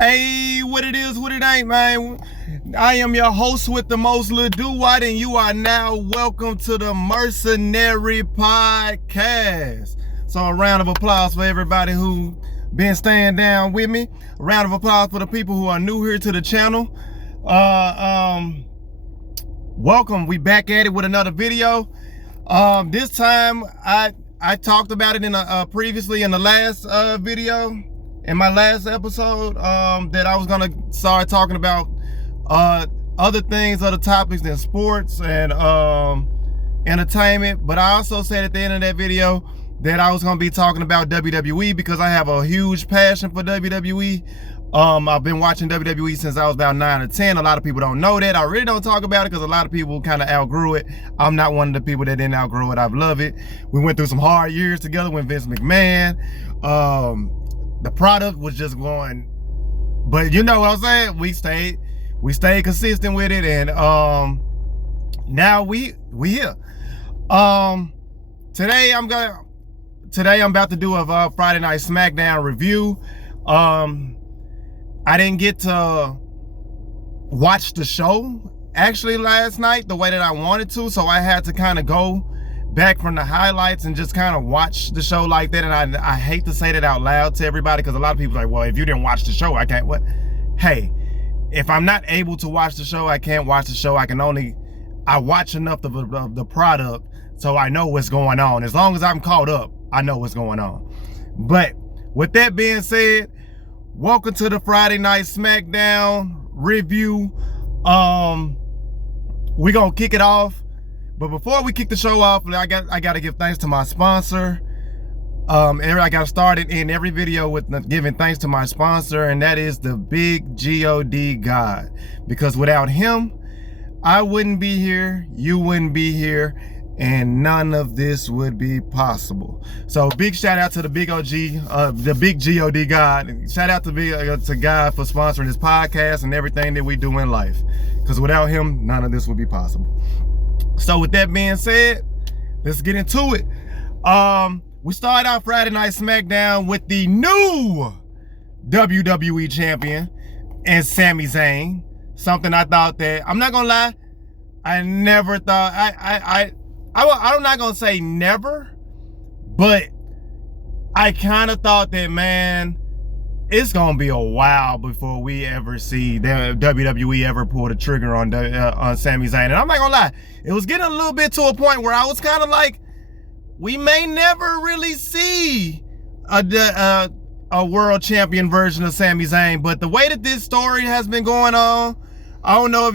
Hey, what it is, what it ain't, man. I am your host with the most, Lil Duwatt, and you are now welcome to the Mercenary podcast. So a round of applause for everybody who been staying down with me. A round of applause for the people who are new here to the channel. Welcome. We back at it with another video. This time I talked about it in previously in the last video. In my last episode, that I was gonna start talking about other things, other topics than sports and entertainment. But I also said at the end of that video that I was gonna be talking about WWE because I have a huge passion for WWE. I've been watching WWE since I was about 9 or 10. A lot of people don't know that. I really don't talk about it because a lot of people kind of outgrew it. I'm not one of the people that didn't outgrow it. I've loved it. We went through some hard years together with Vince McMahon. The product was just going, but you know what I'm saying? We stayed consistent with it, and now we here. Today I'm about to do a Friday Night SmackDown review. I didn't get to watch the show actually last night the way that I wanted to, so I had to kind of go back from the highlights and just kind of watch the show like that. And I hate to say that out loud to everybody because a lot of people are like, well, if you didn't watch the show, I can't. What? Hey, if I'm not able to watch the show, I can't watch the show. I watch enough of the product so I know what's going on. As long as I'm caught up, I know what's going on. But with that being said, welcome to the Friday Night SmackDown review. We're gonna kick it off. But before we kick the show off, I got to give thanks to my sponsor. I got started in every video with giving thanks to my sponsor, and that is the big God God. Because without him, I wouldn't be here, you wouldn't be here, and none of this would be possible. So big shout out to the big God God. Shout out to God for sponsoring this podcast and everything that we do in life. Because without him, none of this would be possible. So with that being said, let's get into it. We start out Friday Night SmackDown with the new WWE champion and Sami Zayn. Something I thought that, I'm not gonna lie, I never thought, I'm not gonna say never, but I kind of thought that, man, it's gonna be a while before we ever see WWE ever pull the trigger on Sami Zayn. And I'm not gonna lie, it was getting a little bit to a point where I was kind of like, we may never really see a world champion version of Sami Zayn. But the way that this story has been going on, I don't know if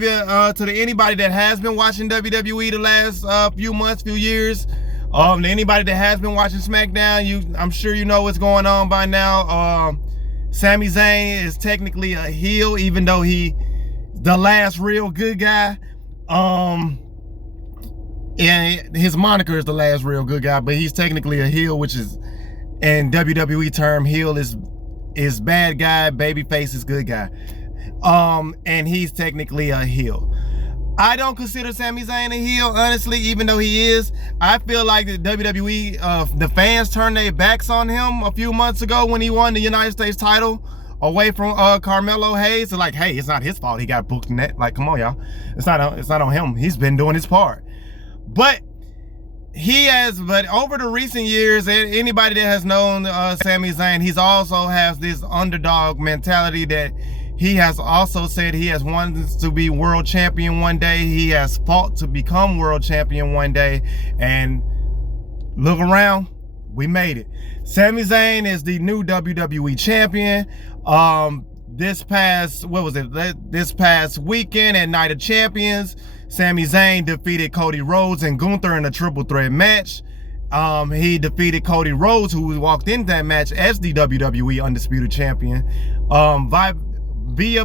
to anybody that has been watching WWE the last few months, few years, to anybody that has been watching SmackDown, I'm sure you know what's going on by now. Sami Zayn is technically a heel, even though he the last real good guy. And his moniker is the last real good guy, but he's technically a heel, which is, in WWE term, heel is bad guy, babyface is good guy. And he's technically a heel. I don't consider Sami Zayn a heel, honestly, even though he is. I feel like the WWE, the fans turned their backs on him a few months ago when he won the United States title away from Carmelo Hayes. So like, hey, it's not his fault he got booked in that. Like, come on, y'all. It's not on him. He's been doing his part. But over the recent years, anybody that has known Sami Zayn, he's also has this underdog mentality that he has also said he has wanted to be world champion one day. He has fought to become world champion one day. And look around, we made it. Sami Zayn is the new WWE champion. This past weekend at Night of Champions, Sami Zayn defeated Cody Rhodes and Gunther in a triple threat match. He defeated Cody Rhodes, who walked into that match as the WWE Undisputed Champion, via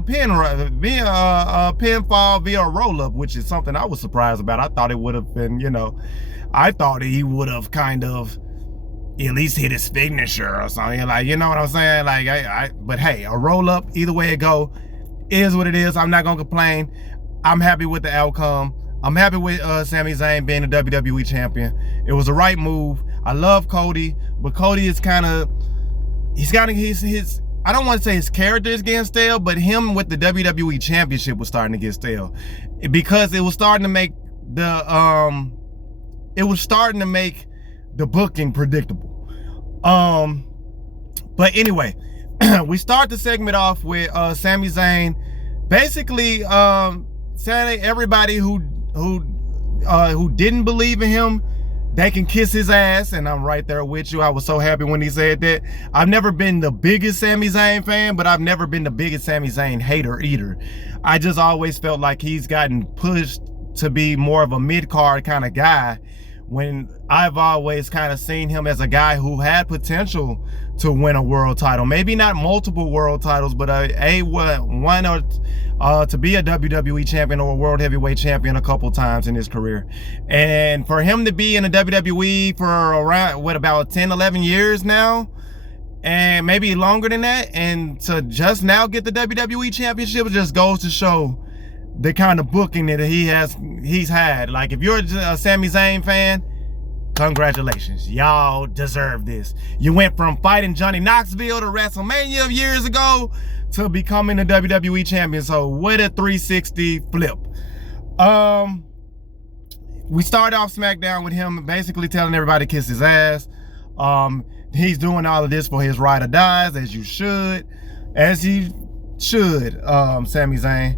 pinfall via roll-up, which is something I was surprised about. I thought it would have been, I thought he would have kind of at least hit his signature or something, like, you know what I'm saying? Like, but hey, a roll-up, either way it go, is what it is. I'm not gonna complain. I'm happy with the outcome. I'm happy with Sami Zayn being a WWE champion. It was the right move. I love Cody, but Cody is kind of, he's I don't want to say his character is getting stale, but him with the WWE Championship was starting to get stale because it was starting to make the booking predictable. But anyway, we start the segment off with Sami Zayn basically saying everybody who didn't believe in him, they can kiss his ass, and I'm right there with you. I was so happy when he said that. I've never been the biggest Sami Zayn fan, but I've never been the biggest Sami Zayn hater either. I just always felt like he's gotten pushed to be more of a mid-card kind of guy, when I've always kind of seen him as a guy who had potential to win a world title. Maybe not multiple world titles, but one or to be a WWE champion or a world heavyweight champion a couple times in his career. And for him to be in the WWE for around, what, about 10, 11 years now, and maybe longer than that, and to just now get the WWE championship, just goes to show the kind of booking that he's had. Like, if you're a Sami Zayn fan, congratulations, y'all deserve this. You went from fighting Johnny Knoxville to WrestleMania years ago to becoming a WWE champion. So what a 360 flip. We start off SmackDown with him basically telling everybody to kiss his ass. He's doing all of this for his ride or dies, as he should, Sami Zayn.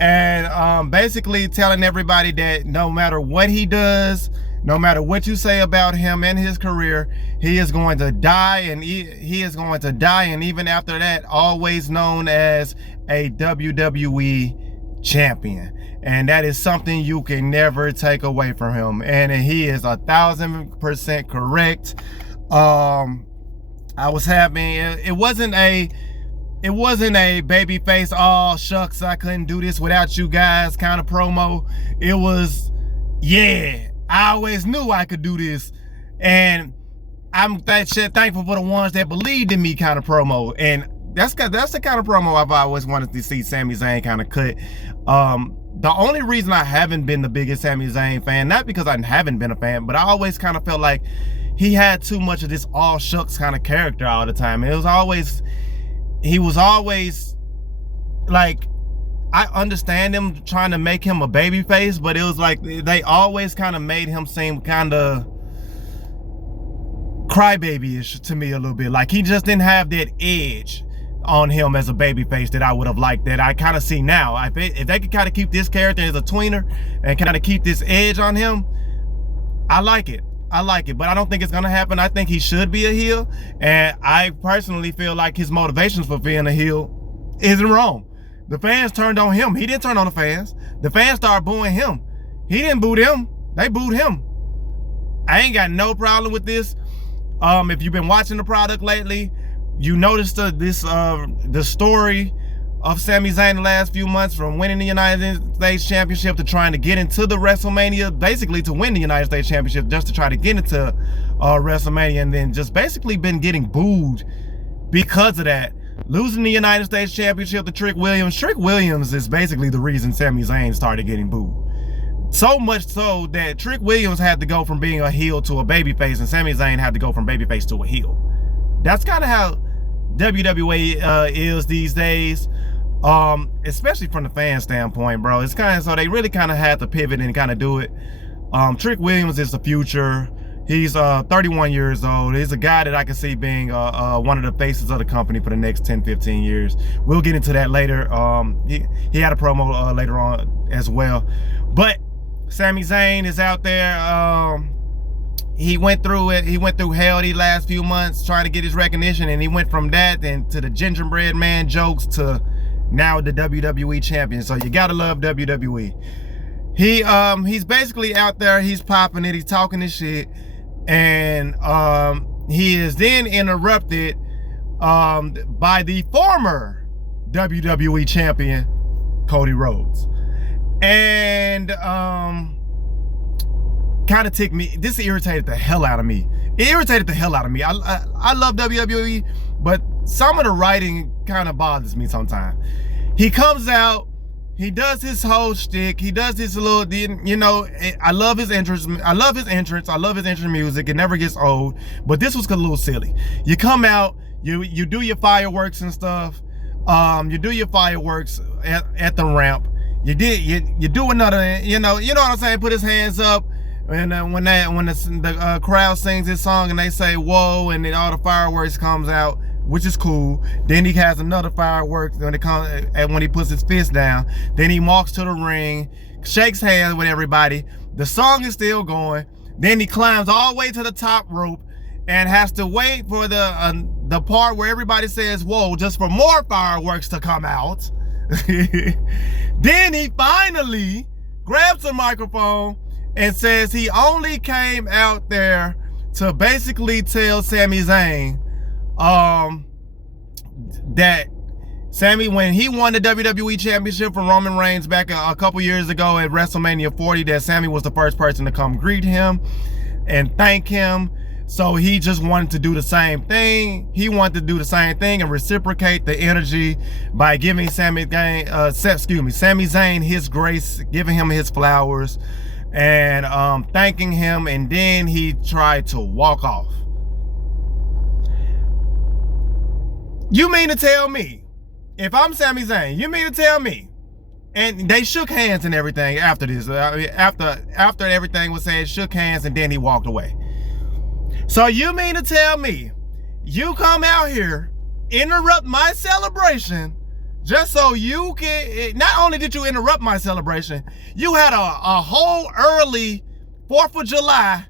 And basically telling everybody that no matter what he does, no matter what you say about him and his career, he is going to die, and he is going to die, and even after that, always known as a WWE champion. And that is something you can never take away from him. And he is 1,000% correct. I was happy. It wasn't a babyface, oh shucks, I couldn't do this without you guys kind of promo. It was, yeah, I always knew I could do this, and I'm thankful for the ones that believed in me kind of promo. And that's the kind of promo I've always wanted to see Sami Zayn kind of cut. The only reason I haven't been the biggest Sami Zayn fan, not because I haven't been a fan, but I always kind of felt like he had too much of this all shucks kind of character all the time. He was always like, I understand them trying to make him a baby face, but it was like they always kind of made him seem kind of crybaby-ish to me a little bit. Like, he just didn't have that edge on him as a baby face that I would have liked, that I kind of see now. If they could kind of keep this character as a tweener and kind of keep this edge on him, I like it. But I don't think it's gonna happen. I think he should be a heel, and I personally feel like his motivations for being a heel isn't wrong. The fans turned on him. He didn't turn on the fans. The fans started booing him. He didn't boo them. They booed him. I ain't got no problem with this. If you've been watching the product lately, you noticed the story of Sami Zayn the last few months, from winning the United States Championship to trying to get into the WrestleMania, basically to win the United States Championship just to try to get into WrestleMania, and then just basically been getting booed because of that. Losing the United States Championship to Trick Williams. Trick Williams is basically the reason Sami Zayn started getting booed. So much so that Trick Williams had to go from being a heel to a babyface, and Sami Zayn had to go from babyface to a heel. That's kind of how WWE is these days, especially from the fan standpoint, bro. It's kind of, so they really kind of had to pivot and kind of do it. Trick Williams is the future. He's 31 years old. He's a guy that I can see being one of the faces of the company for the next 10, 15 years. We'll get into that later. He had a promo later on as well. But Sami Zayn is out there. He went through it. He went through hell these last few months trying to get his recognition, and he went from that and to the gingerbread man jokes to now the WWE champion. So you gotta love WWE. He's basically out there. He's popping it. He's talking his shit, and he is then interrupted by the former WWE champion Cody Rhodes, and kind of ticked me. This irritated the hell out of me. It irritated the hell out of me. I love WWE, but some of the writing kind of bothers me sometimes. He comes out, he does his whole shtick, he does his little, you know, I love his entrance. I love his entrance music. It never gets old. But this was a little silly. You come out, You do your fireworks and stuff. You do your fireworks at the ramp. You do another, you know what I'm saying? Put his hands up, and when the crowd sings his song and they say whoa, and then all the fireworks comes out, which is cool. Then he has another fireworks when it comes, and when he puts his fist down, then he walks to the ring, shakes hands with everybody. The song is still going. Then he climbs all the way to the top rope and has to wait for the part where everybody says whoa, just for more fireworks to come out. Then he finally grabs the microphone and says he only came out there to basically tell Sami Zayn that Sami, when he won the WWE Championship from Roman Reigns back a couple years ago at WrestleMania 40, that Sami was the first person to come greet him and thank him. So he just wanted to do the same thing. He wanted to do the same thing and reciprocate the energy by giving Sami Zayn his grace, giving him his flowers, and thanking him. And then he tried to walk off. You mean to tell me, if I'm Sami Zayn, you mean to tell me? And they shook hands and everything after this. After everything was said, shook hands, and then he walked away. So you mean to tell me you come out here, interrupt my celebration, just so you can, not only did you interrupt my celebration, you had a whole early 4th of July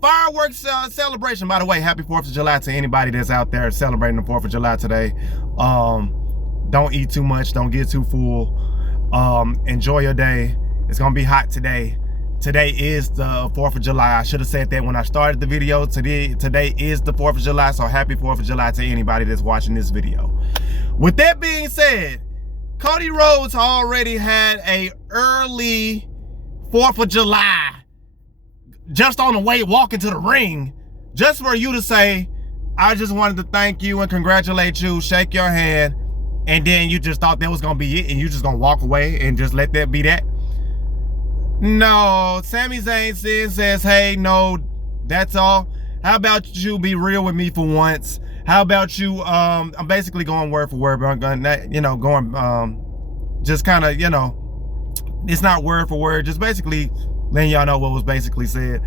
fireworks celebration. By the way, happy 4th of July to anybody that's out there celebrating the 4th of July today. Don't eat too much, don't get too full. Enjoy your day. It's gonna be hot today. Today is the 4th of July. I should have said that when I started the video. Today is the 4th of July, so happy 4th of July to anybody that's watching this video. With that being said, Cody Rhodes already had a early 4th of July just on the way walking to the ring, just for you to say, I just wanted to thank you and congratulate you, shake your hand, and then you just thought that was gonna be it and you just gonna walk away and just let that be that? No, Sami Zayn says, hey, no, that's all. How about you be real with me for once? How about you, I'm basically going word for word, but I'm gonna, just kind of, it's not word for word, just basically letting y'all know what was basically said.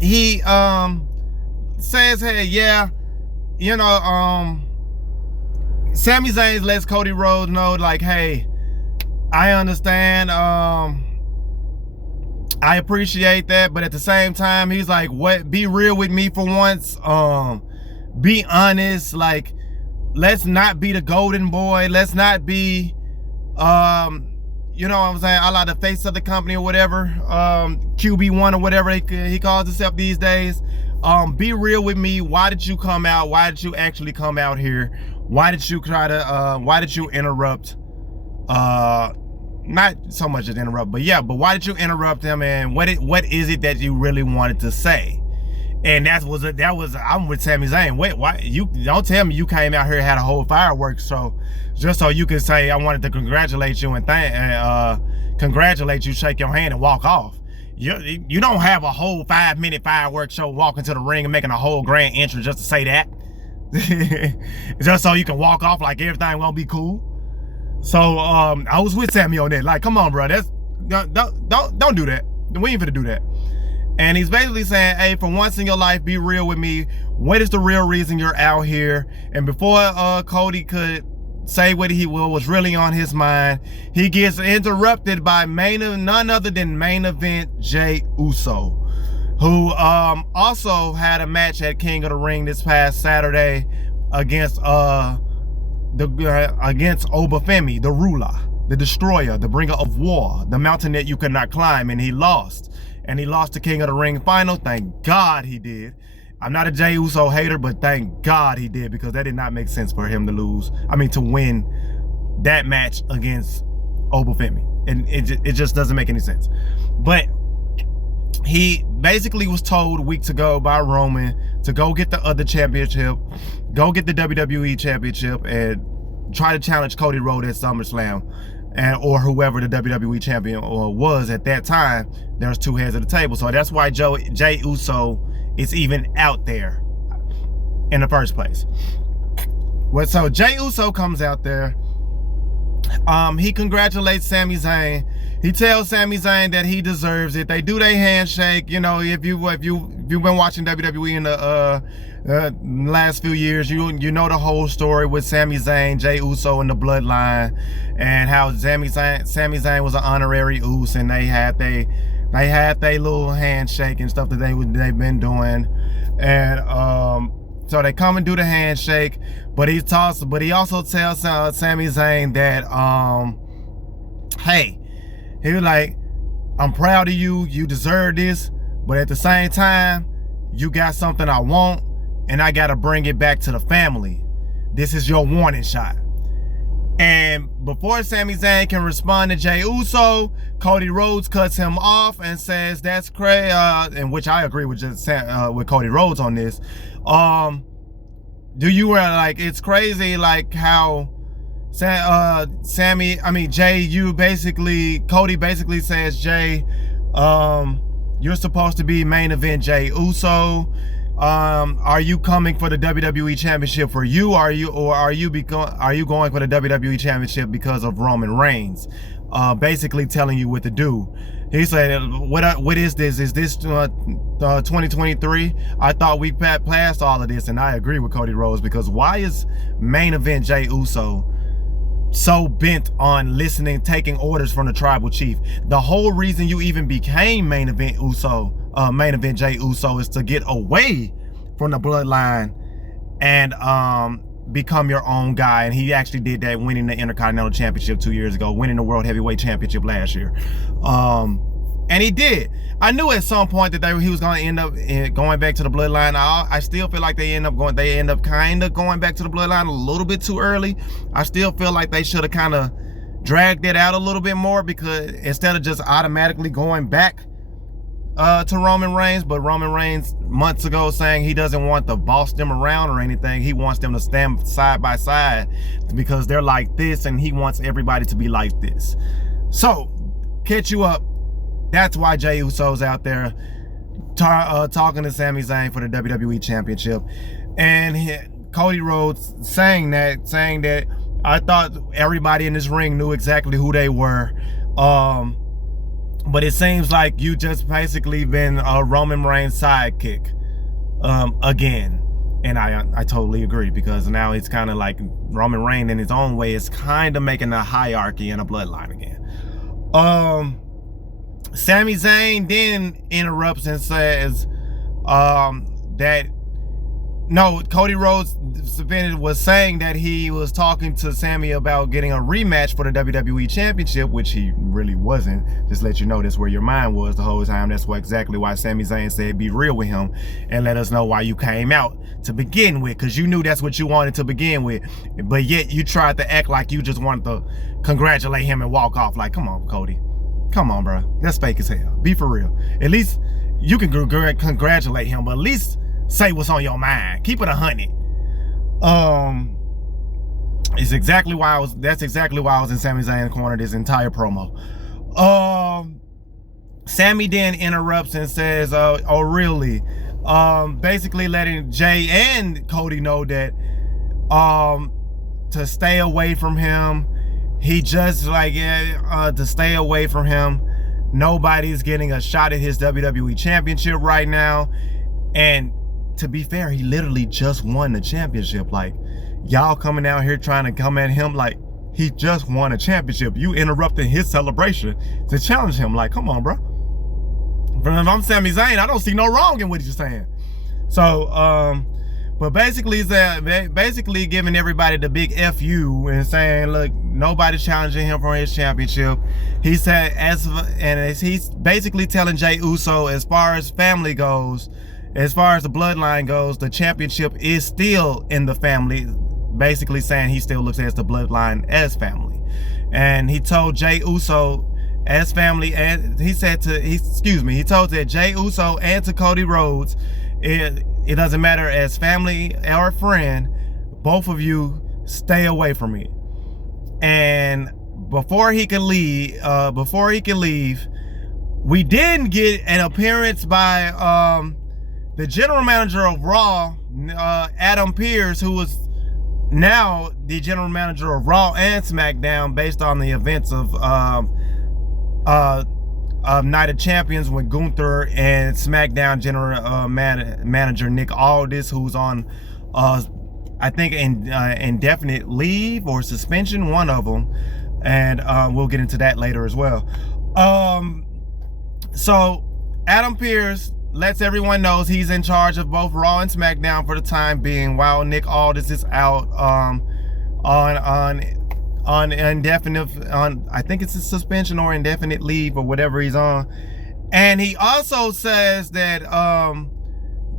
He says, hey, yeah, Sami Zayn lets Cody Rhodes know, like, hey, I understand, I appreciate that, but at the same time, he's like, what, be real with me for once, be honest, like, let's not be the golden boy, let's not be, you know what I'm saying, a lot of face of the company or whatever, QB1 or whatever he calls himself these days. Be real with me. Why did you come out? Why did you actually come out here? Why did you try to, why did you interrupt, not so much as interrupt, but yeah, but why did you interrupt him, and what is it that you really wanted to say? And that was I'm with Sami Zayn. Wait, why you don't tell me you came out here and had a whole fireworks show just so you can say I wanted to congratulate you and congratulate you, shake your hand and walk off. You don't have a whole 5-minute fireworks show walking to the ring and making a whole grand entrance just to say that. Just so you can walk off like everything gonna be cool. So I was with Sami on that. Like, come on, bro. Don't do that. We ain't finna do that. And he's basically saying, hey, for once in your life, be real with me. What is the real reason you're out here? And before Cody could say what he was really on his mind, he gets interrupted by none other than main event Jey Uso, who also had a match at King of the Ring this past Saturday against Obafemi, the ruler, the destroyer, the bringer of war, the mountain that you could not climb, and he lost. And he lost the King of the Ring final. Thank God he did. I'm not a Jey Uso hater, but thank God he did, because that did not make sense for him to lose. I mean, to win that match against Obafemi. And it just doesn't make any sense. But he basically was told weeks ago by Roman to go get the other championship, go get the WWE championship, and try to challenge Cody Rhodes at SummerSlam, or whoever the WWE champion was at that time. There's two heads of the table, so that's why Jey Uso is even out there. in the first place. Well, so Jey Uso comes out there. He congratulates Sami Zayn. He tells Sami Zayn that he deserves it. They do their handshake. You know, if you've been watching WWE in the last few years, you know the whole story with Sami Zayn, Jey Uso, and the Bloodline, and how Sami Zayn was an honorary Us, and they had they little handshake and stuff that they've been doing, and so they come and do the handshake, but he also tells Sami Zayn that hey, he was like, I'm proud of you, you deserve this, but at the same time, you got something I want, and I gotta bring it back to the family. This is your warning shot. And before Sami Zayn can respond to Jey Uso, Cody Rhodes cuts him off and says that's crazy, and which I agree with with Cody Rhodes on this. Do you like, it's crazy like how Cody basically says, Jey, you're supposed to be main event Jey Uso. Are you coming for the WWE Championship for you? Are you going for the WWE Championship because of Roman Reigns? Basically telling you what to do. He said, what is this? Is this 2023? I thought we passed all of this, and I agree with Cody Rhodes, because why is main event Jey Uso so bent on taking orders from the tribal chief? The whole reason you even became main event Jey Uso is to get away from the Bloodline and become your own guy. And he actually did that, winning the Intercontinental Championship 2 years ago, winning the World Heavyweight Championship last year. And he did. I knew at some point that he was going to end up going back to the Bloodline. I still feel like they end up kind of going back to the Bloodline a little bit too early. I still feel like they should have kind of dragged it out a little bit more, because instead of just automatically going back to Roman Reigns, but Roman Reigns months ago saying he doesn't want to boss them around or anything. He wants them to stand side by side because they're like this, and he wants everybody to be like this. So, catch you up. That's why Jey Uso's out there talking to Sami Zayn for the WWE Championship. And Cody Rhodes saying that I thought everybody in this ring knew exactly who they were. But it seems like you just basically been a Roman Reigns sidekick again. And I totally agree, because now it's kind of like Roman Reigns in his own way is kind of making a hierarchy and a bloodline again. Sami Zayn then interrupts and says Cody Rhodes was saying that he was talking to Sami about getting a rematch for the WWE Championship, which he really wasn't. Just let you know that's where your mind was the whole time. That's exactly why Sami Zayn said be real with him and let us know why you came out to begin with, because you knew that's what you wanted to begin with, but yet you tried to act like you just wanted to congratulate him and walk off. Like, come on, Cody. Come on, bro. That's fake as hell. Be for real. At least you can congratulate him, but at least say what's on your mind. Keep it 100. That's exactly why I was in Sami Zayn's corner this entire promo. Sami then interrupts and says, oh really? Basically letting Jey and Cody know that to stay away from him. He just to stay away from him. Nobody's getting a shot at his WWE Championship right now. And to be fair, he literally just won the championship. Like, y'all coming out here trying to come at him like he just won a championship. You interrupting his celebration to challenge him. Like, come on, bro. If I'm Sami Zayn, I don't see no wrong in what you're saying. So, but basically giving everybody the big FU and saying, look, nobody's challenging him for his championship. He said, he's basically telling Jey Uso, as far as family goes, as far as the bloodline goes, the championship is still in the family. Basically saying he still looks at the bloodline as family. And he told Jey Uso as family, and he told that Jey Uso and to Cody Rhodes, it doesn't matter, as family or friend, both of you stay away from me. And before he could leave, we didn't get an appearance by the general manager of Raw, Adam Pearce, who was now the general manager of Raw and SmackDown based on the events of Night of Champions with Gunther and SmackDown general manager Nick Aldis, who's on I think indefinite leave or suspension, one of them, and we'll get into that later as well. So Adam Pearce lets everyone know he's in charge of both Raw and SmackDown for the time being, while Nick Aldis is out on indefinite, I think it's a suspension or indefinite leave or whatever he's on. And he also says that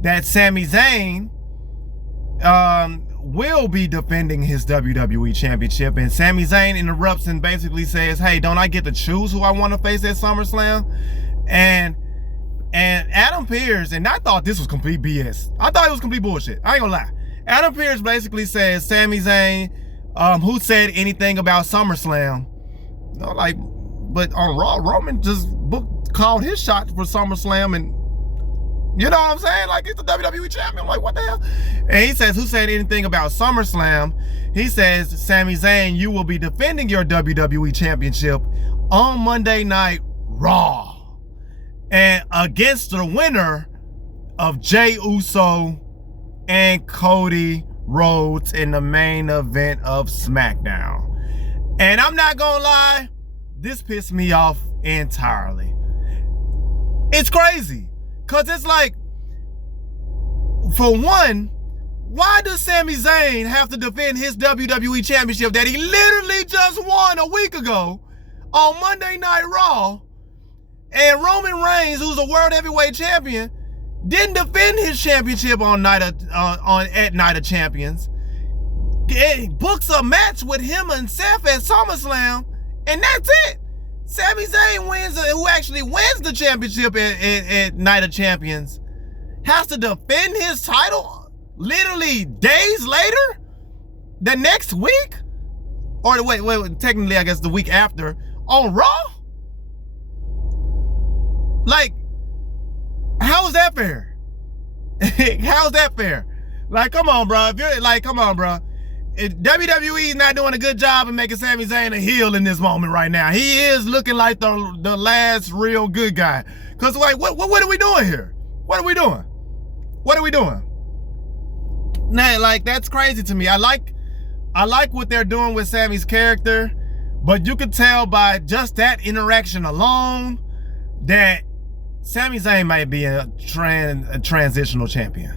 that Sami Zayn will be defending his WWE Championship, and Sami Zayn interrupts and basically says, "Hey, don't I get to choose who I want to face at SummerSlam?" And Adam Pearce, and I thought this was complete BS. I thought it was complete bullshit. I ain't gonna lie. Adam Pearce basically says Sami Zayn, who said anything about SummerSlam, like, but on Raw, Roman just called his shot for SummerSlam, and you know what I'm saying? Like, he's the WWE champion. I'm like, what the hell? And he says, who said anything about SummerSlam? He says, Sami Zayn, you will be defending your WWE championship on Monday Night Raw, and against the winner of Jey Uso and Cody Rhodes in the main event of SmackDown. And I'm not gonna lie, this pissed me off entirely. It's crazy, cause it's like, for one, why does Sami Zayn have to defend his WWE championship that he literally just won a week ago on Monday Night Raw? And Roman Reigns, who's a world heavyweight champion, didn't defend his championship at Night of Champions. It books a match with him and Seth at SummerSlam, and that's it. Sami Zayn who actually wins the championship at Night of Champions, has to defend his title literally days later, the next week, or wait, technically I guess the week after, on Raw. Like, how is that fair? How's that fair? Like, come on, bro. If you're like, come on, bro. If WWE is not doing a good job of making Sami Zayn a heel in this moment right now. He is looking like the last real good guy. Cause like, what are we doing here? What are we doing? What are we doing? Nah, like, that's crazy to me. I like what they're doing with Sami's character, but you could tell by just that interaction alone that Sami Zayn might be a transitional champion.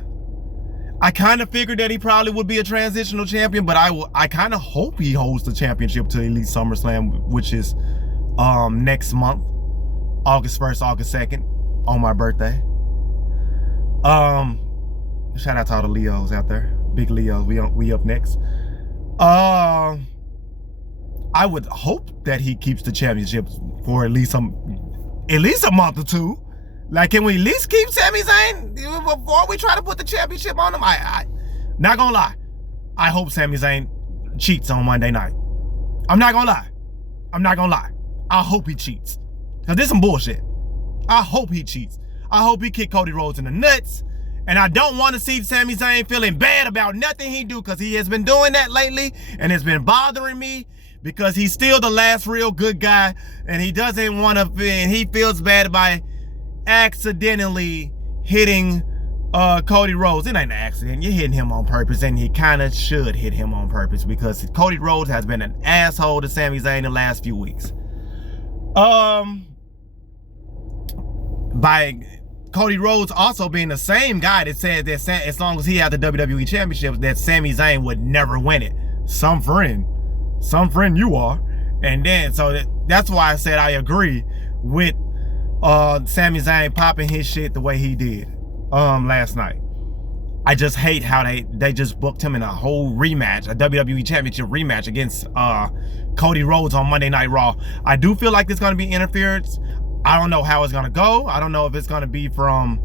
I kind of figured that he probably would be a transitional champion, but I kind of hope he holds the championship to at least SummerSlam, which is next month, August 1st, August 2nd, on my birthday. Shout out to all the Leos out there. Big Leos, we up next. I would hope that he keeps the championship for at least a month or two. Like, can we at least keep Sami Zayn before we try to put the championship on him? I not gonna lie, I hope Sami Zayn cheats on Monday night. I'm not gonna lie. I hope he cheats, cause this is some bullshit. I hope he cheats. I hope he kick Cody Rhodes in the nuts. And I don't want to see Sami Zayn feeling bad about nothing he do, because he has been doing that lately, and it's been bothering me, because he's still the last real good guy, and he doesn't want to, and he feels bad by accidentally hitting Cody Rhodes. It ain't an accident. You're hitting him on purpose, and he kind of should hit him on purpose, because Cody Rhodes has been an asshole to Sami Zayn the last few weeks. By Cody Rhodes also being the same guy that said that as long as he had the WWE Championship, that Sami Zayn would never win it. Some friend you are. And then, so that's why I said I agree with Sami Zayn popping his shit the way he did last night. I just hate how they just booked him in a whole rematch, a WWE Championship rematch against Cody Rhodes on Monday Night Raw. I do feel like there's going to be interference. I don't know how it's going to go. I don't know if it's going to be from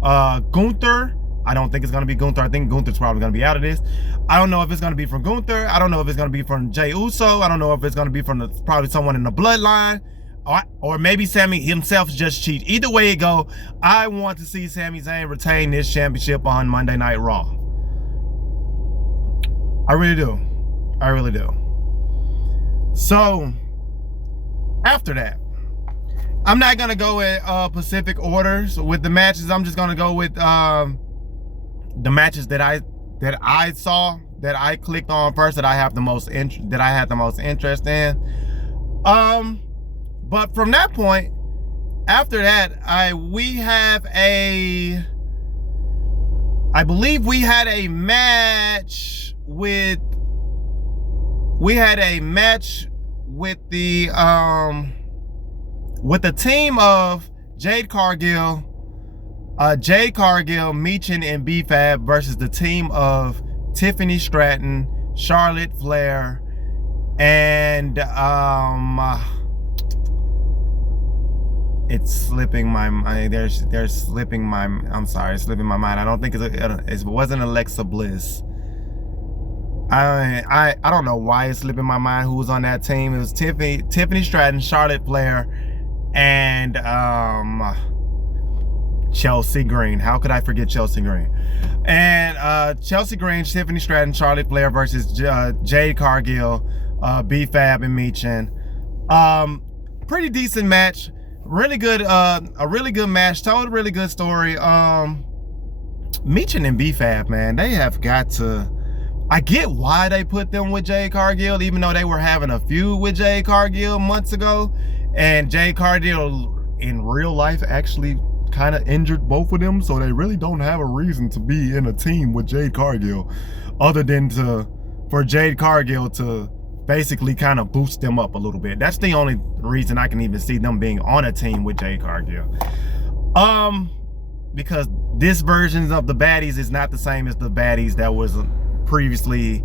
Gunther. I don't think it's going to be Gunther. I think Gunther's probably going to be out of this. I don't know if it's going to be from Gunther. I don't know if it's going to be from Jey Uso. I don't know if it's going to be from probably someone in the bloodline. or maybe Sami himself just cheats. Either way it go, I want to see Sami Zayn retain this championship on Monday Night Raw. I really do. I really do. So, after that, I'm not going to go in Pacific orders with the matches. I'm just going to go with the matches that I saw, that I clicked on first, that I have the most interest in. But from that point, after that, I believe we had a match with the team of Jade Cargill, Michin, and B-Fab versus the team of Tiffany Stratton, Charlotte Flair, and it's slipping my mind. I'm sorry, it's slipping my mind. I don't think it wasn't Alexa Bliss. I don't know why it's slipping my mind who was on that team. It was Tiffany Stratton, Charlotte Flair, and Chelsea Green. How could I forget Chelsea Green? And Chelsea Green, Tiffany Stratton, Charlotte Flair versus Jade Cargill, B-Fab, and Michin. Pretty decent match. Really good, a really good match. Told a really good story. Michin and B-Fab, man, they have got to. I get why they put them with Jade Cargill, even though they were having a feud with Jade Cargill months ago, and Jade Cargill in real life actually kind of injured both of them, so they really don't have a reason to be in a team with Jade Cargill, other than for Jade Cargill to basically kind of boost them up a little bit. That's the only reason I can even see them being on a team with Jade Cargill. Because this version of the baddies is not the same as the baddies that was previously,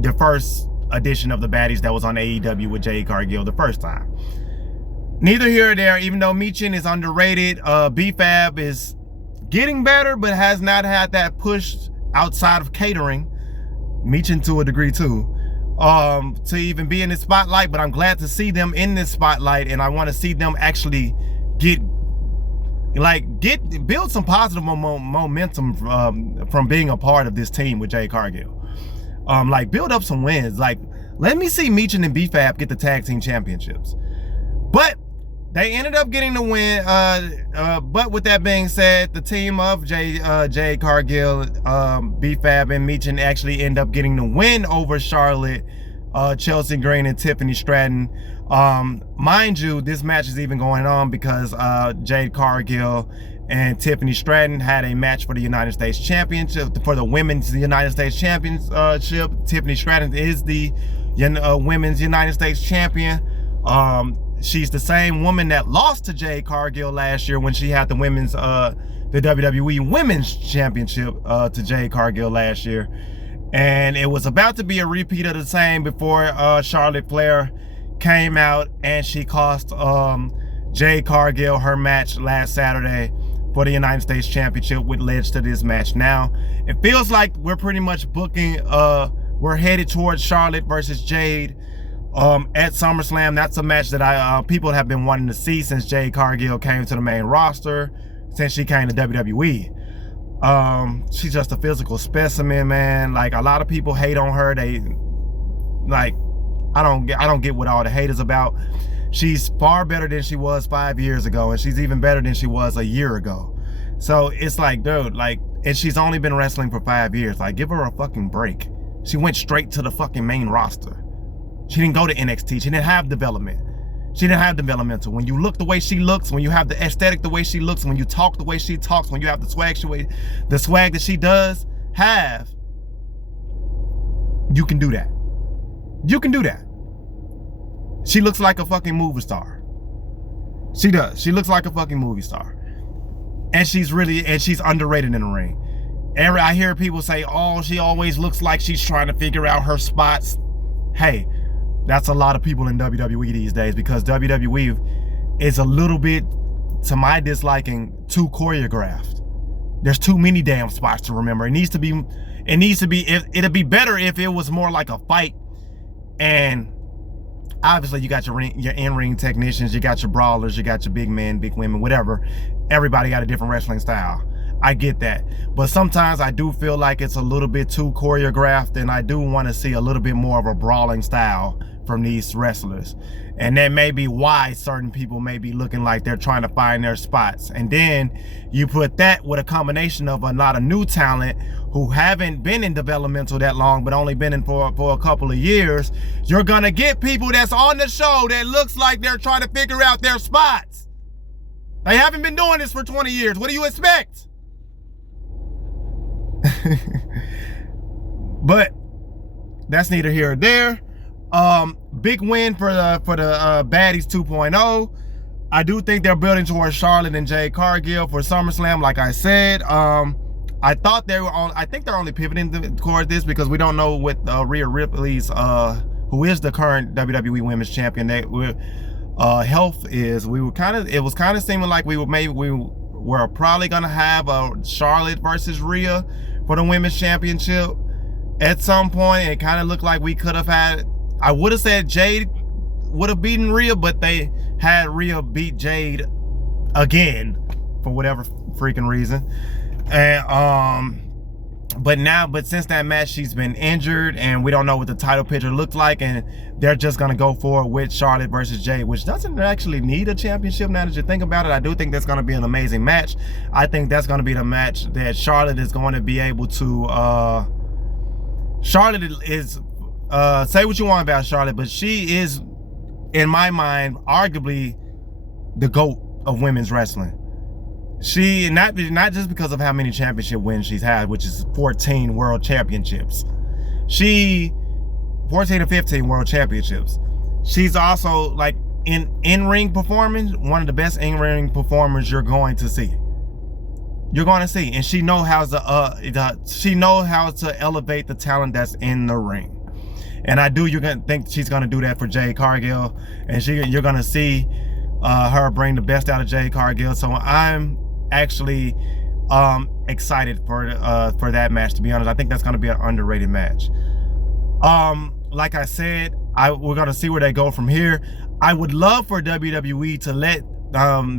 the first edition of the baddies that was on AEW with Jade Cargill the first time. Neither here or there, even though Michin is underrated, B-Fab is getting better, but has not had that push outside of catering. Michin to a degree too, to even be in the spotlight, but I'm glad to see them in this spotlight, and I want to see them actually build some positive momentum from being a part of this team with Jade Cargill. Build up some wins. Let me see Michin and B-Fab get the tag team championships. But they ended up getting the win. But with that being said, the team of Jade Cargill, B-Fab, and Michin actually end up getting the win over Charlotte, Chelsea Green, and Tiffany Stratton. Mind you, this match is even going on because Jade Cargill and Tiffany Stratton had a match for the United States Championship, for the Women's United States Championship. Tiffany Stratton is the Women's United States Champion. She's the same woman that lost to Jade Cargill last year when she had the WWE Women's Championship to Jade Cargill last year. And it was about to be a repeat of the same before Charlotte Flair came out and she cost Jade Cargill her match last Saturday for the United States Championship, which led to this match. Now, it feels like we're pretty much booking, we're headed towards Charlotte versus Jade at SummerSlam. That's a match that people have been wanting to see since Jade Cargill came to the main roster, since she came to WWE. She's just a physical specimen, man. A lot of people hate on her. I don't get what all the hate is about. She's far better than she was 5 years ago, and she's even better than she was a year ago. So it's dude, and she's only been wrestling for 5 years. Give her a fucking break. She went straight to the fucking main roster. She didn't go to NXT. She didn't have development. She didn't have developmental. When you look the way she looks, when you have the aesthetic the way she looks, when you talk the way she talks, when you have the swag that she does have, you can do that. You can do that. She looks like a fucking movie star. She does. She looks like a fucking movie star. And she's underrated in the ring. I hear people say, oh, she always looks like she's trying to figure out her spots. Hey, that's a lot of people in WWE these days, because WWE is a little bit, to my disliking, too choreographed. There's too many damn spots to remember. It'd be better if it was more like a fight, and obviously you got your in-ring technicians, you got your brawlers, you got your big men, big women, whatever. Everybody got a different wrestling style. I get that. But sometimes I do feel like it's a little bit too choreographed, and I do want to see a little bit more of a brawling style from these wrestlers. And that may be why certain people may be looking like they're trying to find their spots. And then you put that with a combination of a lot of new talent who haven't been in developmental that long, but only been in for a couple of years. You're gonna get people that's on the show that looks like they're trying to figure out their spots. They haven't been doing this for 20 years. What do you expect? But that's neither here or there. Big win for the Baddies 2.0. I do think they're building towards Charlotte and Jade Cargill for SummerSlam, like I said. I thought they were on. I think they're only pivoting toward this because we don't know what Rhea Ripley's, who is the current WWE Women's Champion, health is. We were it was kind of seeming like we were probably gonna have a Charlotte versus Rhea for the Women's Championship at some point. It kind of looked like we could have had. I would have said Jade would have beaten Rhea, but they had Rhea beat Jade again for whatever freaking reason. And but since that match, she's been injured, and we don't know what the title picture looks like, and they're just gonna go forward with Charlotte versus Jade, which doesn't actually need a championship now that you think about it. I do think that's gonna be an amazing match. I think that's gonna be the match that Charlotte is going to be able to. Charlotte is. Say what you want about Charlotte, but she is, in my mind, arguably the GOAT of women's wrestling. She, not just because of how many championship wins she's had, which is 14 world championships. 14 or 15 world championships. She's also, like, in-ring performance, one of the best in-ring performers you're going to see. You're going to see, and she knows how to elevate the talent that's in the ring. And you're gonna think she's gonna do that for Jade Cargill, and you're gonna see her bring the best out of Jade Cargill. So I'm actually excited for that match. To be honest, I think that's gonna be an underrated match. Like I said, we're gonna see where they go from here. I would love for WWE to let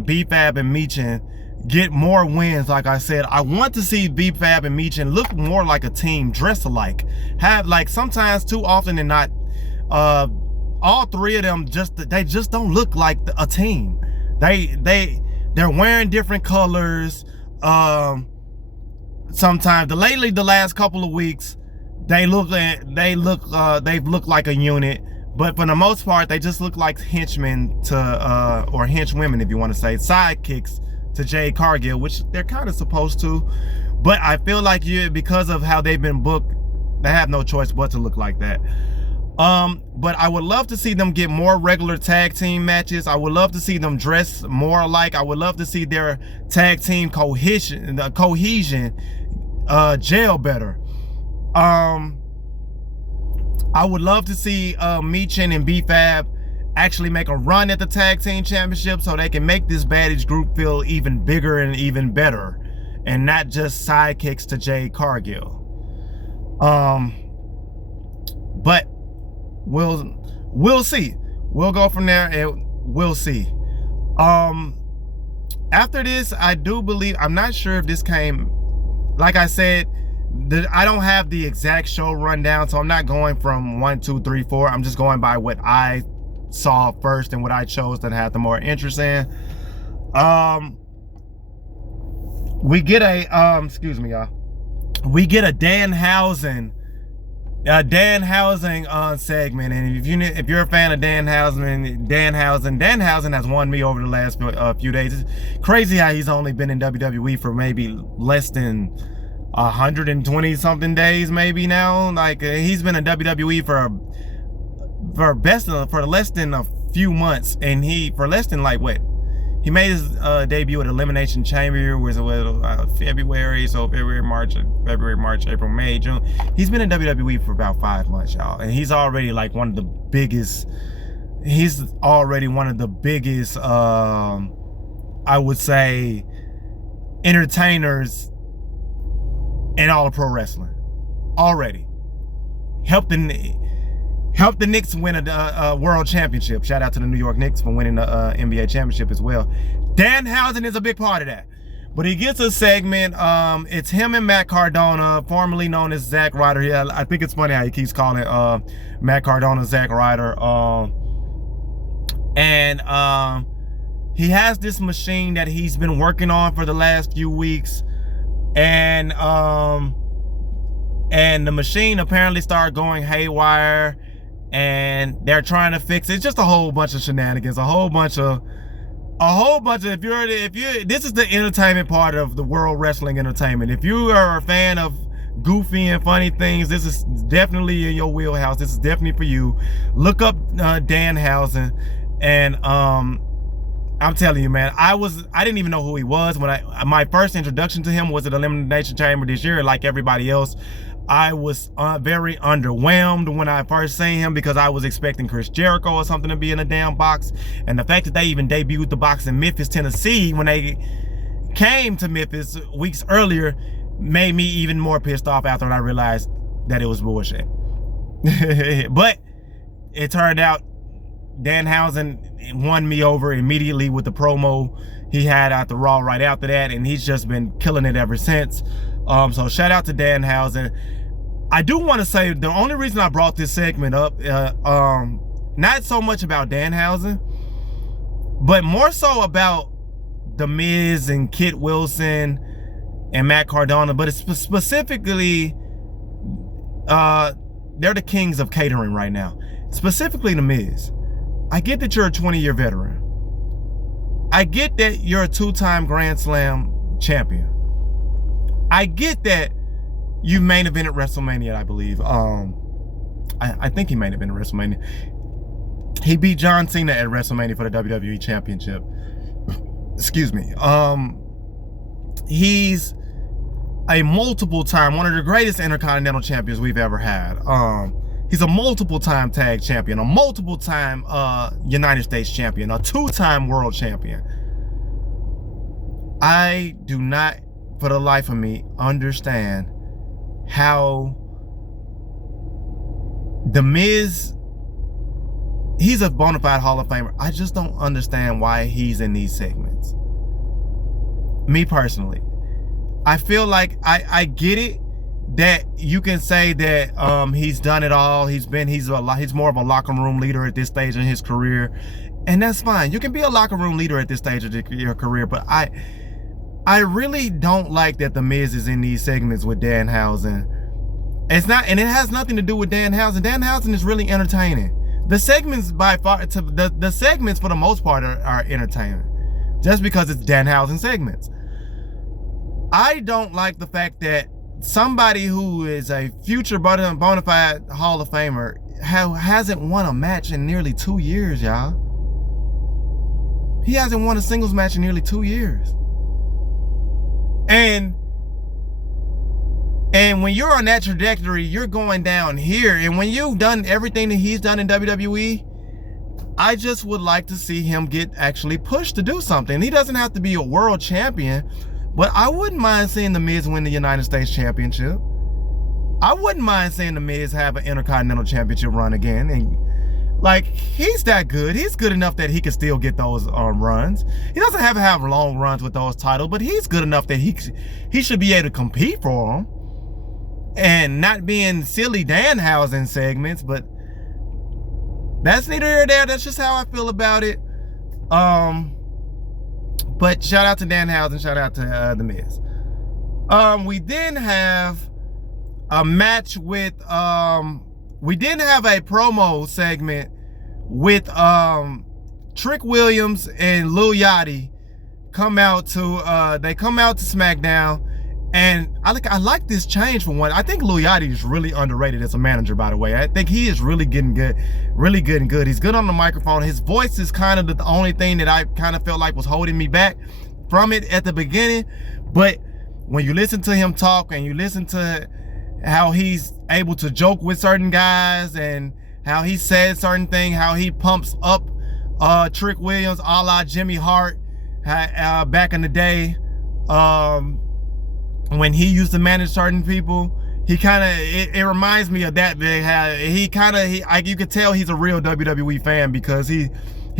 B-Fab and Michin get more wins. Like I said, I want to see B-Fab and Michin look more like a team, dress alike. Have, like, sometimes too often than not, all three of them they just don't look like a team. They're wearing different colors. Sometimes lately, the last couple of weeks, they've looked like a unit. But for the most part, they just look like henchmen or henchwomen, if you want to say, sidekicks to Jade Cargill, which they're kind of supposed to. But I feel like because of how they've been booked, they have no choice but to look like that. But I would love to see them get more regular tag team matches. I would love to see them dress more alike. I would love to see their tag team cohesion gel better. I would love to see Michin and B-Fab actually make a run at the tag team championship so they can make this Baddies group feel even bigger and even better, and not just sidekicks to Jade Cargill. But we'll see. We'll go from there and we'll see. After this, I do believe, I'm not sure if this came, like I said, I don't have the exact show rundown, so I'm not going from 1, 2, 3, 4. I'm just going by what I saw first and what I chose that had the more interest in. We get a excuse me, y'all. We get a Danhausen segment, and if you're a fan of Danhausen has won me over the last few days. It's crazy how he's only been in WWE for maybe less than 120 something days, maybe now. Like, he's been in WWE for less than a few months, and for less than, like, what, he made his debut at Elimination Chamber, was February, so February, March, April, May, June. He's been in WWE for about 5 months, y'all, and he's already like one of the biggest. He's already one of the biggest, I would say, entertainers in all of pro wrestling. Already helping helped the Knicks win a world championship. Shout out to the New York Knicks for winning the NBA championship as well. Danhausen is a big part of that. But he gets a segment. It's him and Matt Cardona, formerly known as Zack Ryder. Yeah, I think it's funny how he keeps calling Matt Cardona Zack Ryder. He has this machine that he's been working on for the last few weeks, and the machine apparently started going haywire, and they're trying to fix it. It's just a whole bunch of shenanigans, a whole bunch of if you're this is the entertainment part of the world wrestling entertainment. If you are a fan of goofy and funny things, this is definitely in your wheelhouse. This is definitely for you. Look up Danhausen, and I'm telling you, man, I didn't even know who he was when my first introduction to him was at Elimination Chamber this year. Like everybody else, I was very underwhelmed when I first seen him, because I was expecting Chris Jericho or something to be in a damn box. And the fact that they even debuted the box in Memphis, Tennessee, when they came to Memphis weeks earlier, made me even more pissed off after I realized that it was bullshit. But it turned out Danhausen won me over immediately with the promo he had at the Raw right after that, and he's just been killing it ever since. So shout out to Danhausen. I do want to say the only reason I brought this segment up, not so much about Danhausen, but more so about The Miz and Kit Wilson and Matt Cardona, but it's specifically, they're the kings of catering right now. Specifically The Miz. I get that you're a 20-year veteran. I get that you're a 2-time Grand Slam champion. I get that you main evented WrestleMania, I believe. I think he main evented WrestleMania. He beat John Cena at WrestleMania for the WWE Championship. Excuse me. He's a multiple-time, one of the greatest Intercontinental champions we've ever had. He's a multiple-time tag champion, a multiple-time United States champion, a 2-time world champion. I do not, for the life of me, understand how The Miz, he's a bona fide Hall of Famer. I just don't understand why he's in these segments. Me personally. I feel like I get it that you can say that he's done it all. He's more of a locker room leader at this stage in his career, and that's fine. You can be a locker room leader at this stage of your career, but I really don't like that The Miz is in these segments with Danhausen. It's not, and it has nothing to do with Danhausen. Danhausen is really entertaining. The segments by far, the segments for the most part are entertaining, just because it's Danhausen segments. I don't like the fact that somebody who is a future bona fide Hall of Famer hasn't won a match in nearly 2 years, y'all. He hasn't won a singles match in nearly 2 years. And when you're on that trajectory, you're going down here. And when you've done everything that he's done in WWE, I just would like to see him get actually pushed to do something. He doesn't have to be a world champion, but I wouldn't mind seeing The Miz win the United States Championship. I wouldn't mind seeing The Miz have an Intercontinental Championship run again. And like, he's that good. He's good enough that he can still get those runs. He doesn't have to have long runs with those titles, but he's good enough that he should be able to compete for them. And not being silly Danhausen segments, but that's neither here nor there. That's just how I feel about it. But shout out to Danhausen, shout out to The Miz. We then have a match with, we didn't have a promo segment with Trick Williams and Lil Yachty come out to SmackDown, and I like this change for one. I think Lil Yachty is really underrated as a manager, by the way. I think he is really getting good, really good and good. He's good on the microphone. His voice is kind of the only thing that I kind of felt like was holding me back from it at the beginning. But when you listen to him talk and you listen to how he's able to joke with certain guys and how he says certain things, how he pumps up Trick Williams a la Jimmy Hart back in the day, when he used to manage certain people, it reminds me of that. You could tell he's a real WWE fan, because he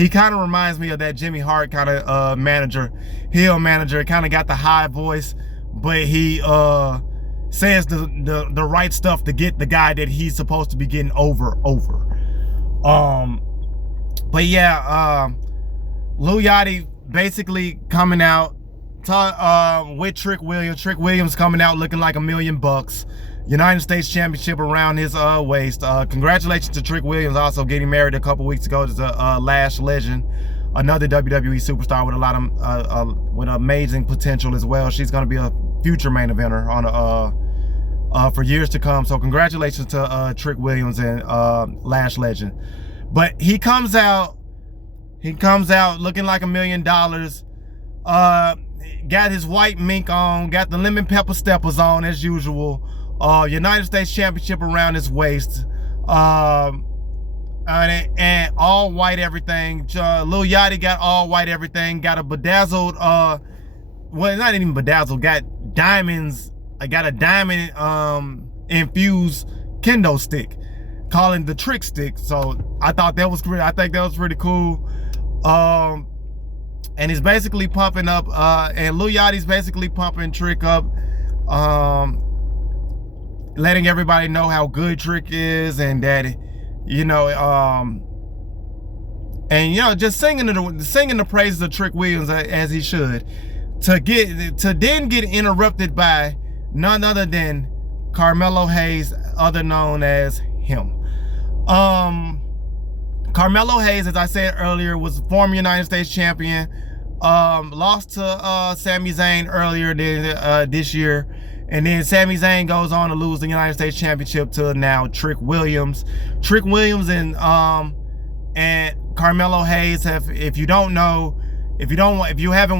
kind of reminds me of that Jimmy Hart kind of manager, heel manager. Kind of got the high voice, but he says the right stuff to get the guy that he's supposed to be getting over. But yeah, Lil Yachty basically coming out with Trick Williams. Trick Williams coming out looking like $1 million. United States Championship around his waist. Congratulations to Trick Williams, also getting married a couple weeks ago to Lash Legend, another WWE superstar with a lot of with amazing potential as well. She's going to be a future main eventer on for years to come. So congratulations to Trick Williams and Lash Legend. But he comes out looking like $1 million. Got his white mink on, got the lemon pepper steppers on as usual. United States Championship around his waist, and all white everything. Lil Yachty got all white everything. Got a bedazzled, well, not even bedazzled. Got diamonds. I got a diamond infused kendo stick, calling the trick stick. So I thought that was great. I think that was pretty cool. And he's basically pumping up, and Lil Yachty's basically pumping Trick up. Letting everybody know how good Trick is, and that, just singing the praises of Trick Williams as he should, to then get interrupted by none other than Carmelo Hayes, other known as him. Carmelo Hayes, as I said earlier, was former United States champion. Lost to Sami Zayn earlier this year. And then Sami Zayn goes on to lose the United States Championship to now Trick Williams. Trick Williams and Carmelo Hayes have, if you haven't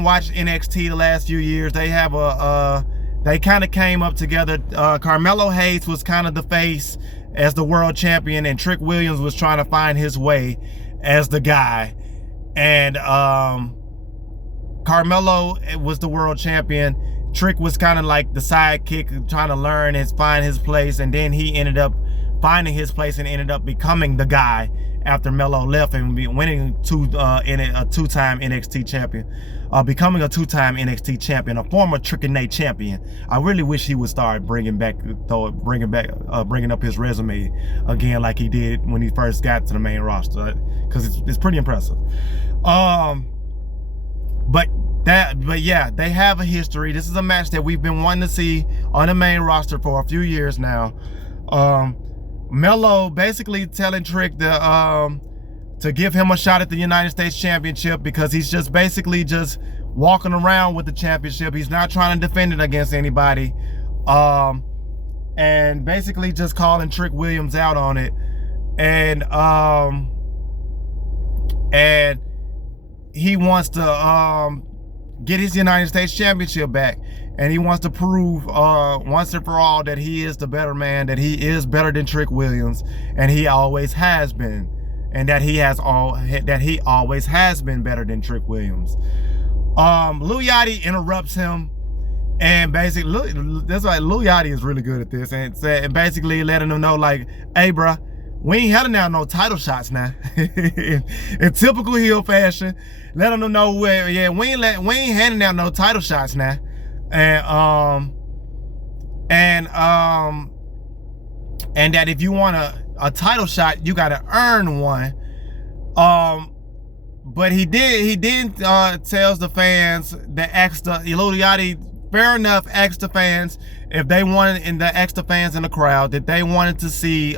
watched NXT the last few years, they kind of came up together. Carmelo Hayes was kind of the face as the world champion, and Trick Williams was trying to find his way as the guy. And Carmelo was the world champion. Trick was kind of like the sidekick, trying to learn and find his place, and then he ended up finding his place and ended up becoming the guy after Melo left and winning a two-time NXT champion, becoming a two-time NXT champion, a former Trick and Nate champion. I really wish he would start bringing up his resume again like he did when he first got to the main roster, because it's pretty impressive. But yeah, they have a history. This is a match that we've been wanting to see on the main roster for a few years now. Melo basically telling Trick to give him a shot at the United States Championship, because he's just basically just walking around with the championship. He's not trying to defend it against anybody. And basically just calling Trick Williams out on it. And he wants to get his United States Championship back, and he wants to prove once and for all that he is the better man, that he is better than Trick Williams, and he always has been, and that he always has been better than Trick Williams. Lil Yachty interrupts him, and basically that's why Lil Yachty is really good at this, and basically letting him know, like, hey bruh, we ain't handing out no title shots now. In typical heel fashion, letting them know we ain't handing out no title shots now. And that if you want a title shot, you gotta earn one. But he tells the fans that Lil Yachty, fair enough, asked the fans if they wanted, and asked the fans in the crowd that they wanted to see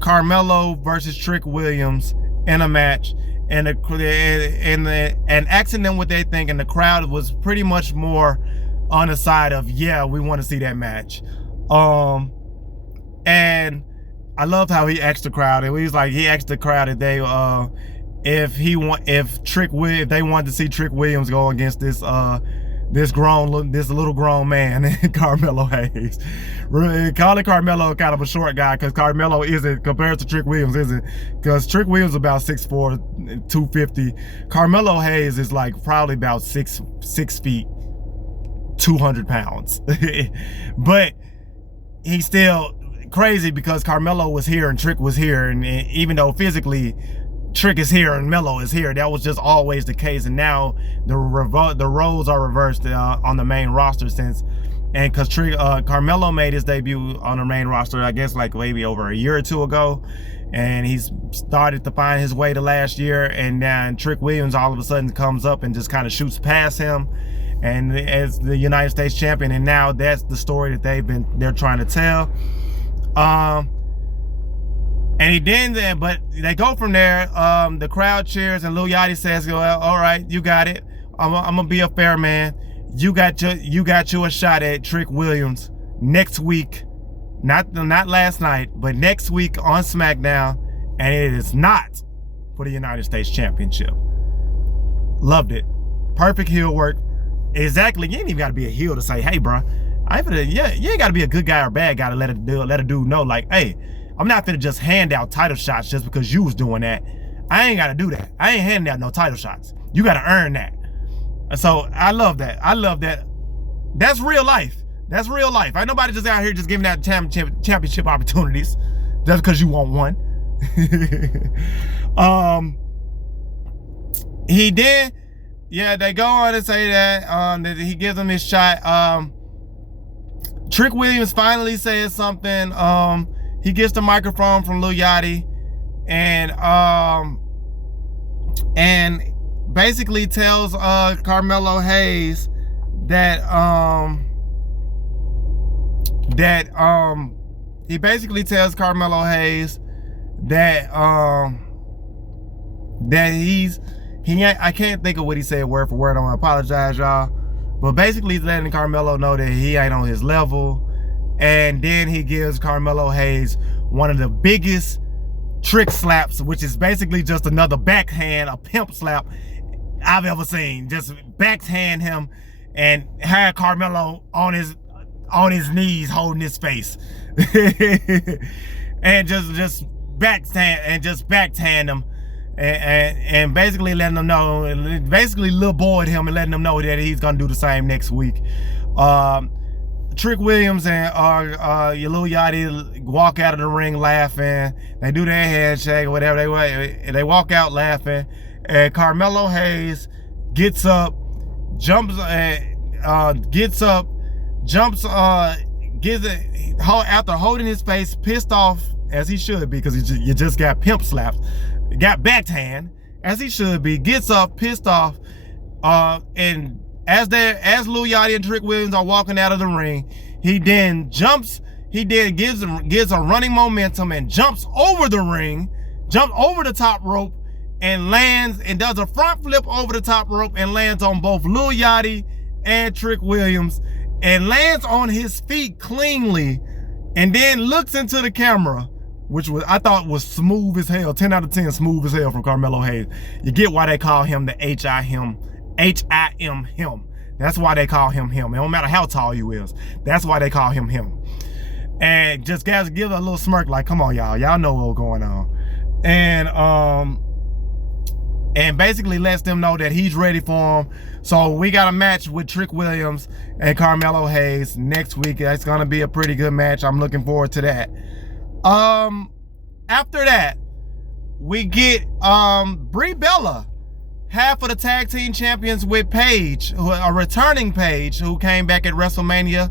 Carmelo versus Trick Williams in a match, and asking them what they think, and the crowd was pretty much more on the side of, yeah, we want to see that match. And I loved how he asked the crowd, and he asked the crowd if they if they wanted to see Trick Williams go against this little grown man, Carmelo Hayes. Really, calling Carmelo kind of a short guy, because Carmelo isn't, compared to Trick Williams, isn't, because Trick Williams is about 6'4", 250. Carmelo Hayes is like probably about 6 feet. 200 pounds. But he's still crazy because Carmelo was here and Trick was here, and even though physically Trick is here and Melo is here, that was just always the case. And now the roles are reversed on the main roster since, and because Carmelo made his debut on the main roster, I guess like maybe over a year or two ago, and he's started to find his way to last year, and then Trick Williams all of a sudden comes up and just kind of shoots past him and as the United States champion, and now that's the story that they're trying to tell. And he didn't, but they go from there. The crowd cheers, and Lil Yachty says, well, all right, you got it. I'm gonna be a fair man. You got you a shot at Trick Williams next week. Not last night, but next week on SmackDown, and it is not for the United States Championship. Loved it. Perfect heel work. Exactly. You ain't even got to be a heel to say, hey, bro, you ain't got to be a good guy or bad guy to let a dude know, like, hey, I'm not finna just hand out title shots just because you was doing that. I ain't got to do that. I ain't handing out no title shots. You got to earn that. So I love that. I love that. That's real life. That's real life. Ain't nobody just out here just giving out championship opportunities just because you want one. He did. Yeah, they go on to say that he gives him his shot. Trick Williams finally says something. He gets the microphone from Lil Yachty, and basically tells Carmelo Hayes that he basically tells Carmelo Hayes that I can't think of what he said word for word. I'm gonna apologize, y'all. But basically he's letting Carmelo know that he ain't on his level. And then he gives Carmelo Hayes one of the biggest trick slaps, which is basically just another backhand, a pimp slap I've ever seen. Just backhand him and had Carmelo on his knees holding his face. And just backhand him. And basically letting them know, basically little boyed him and letting them know that he's gonna do the same next week. Trick Williams and Lil Yachty walk out of the ring laughing. They do their handshake or whatever. They walk out laughing, and Carmelo Hayes gets up, jumps after holding his face, pissed off as he should be, because you just got pimp slapped. Got backhand, as he should be, gets up, pissed off, and as Lil Yachty and Trick Williams are walking out of the ring, he then gives a running momentum and jumps over the ring, jumps over the top rope, and lands and does a front flip over the top rope and lands on both Lil Yachty and Trick Williams, and lands on his feet cleanly, and then looks into the camera, which I thought was smooth as hell. 10 out of 10, smooth as hell from Carmelo Hayes. You get why they call him the H-I-M him. That's why they call him him. It don't matter how tall you is. That's why they call him him. And just guys give a little smirk like, come on, y'all know what's going on. And basically lets them know that he's ready for him. So we got a match with Trick Williams and Carmelo Hayes next week. It's gonna be a pretty good match. I'm looking forward to that. After that, we get Brie Bella, half of the tag team champions, with Paige, a returning Paige, who came back at WrestleMania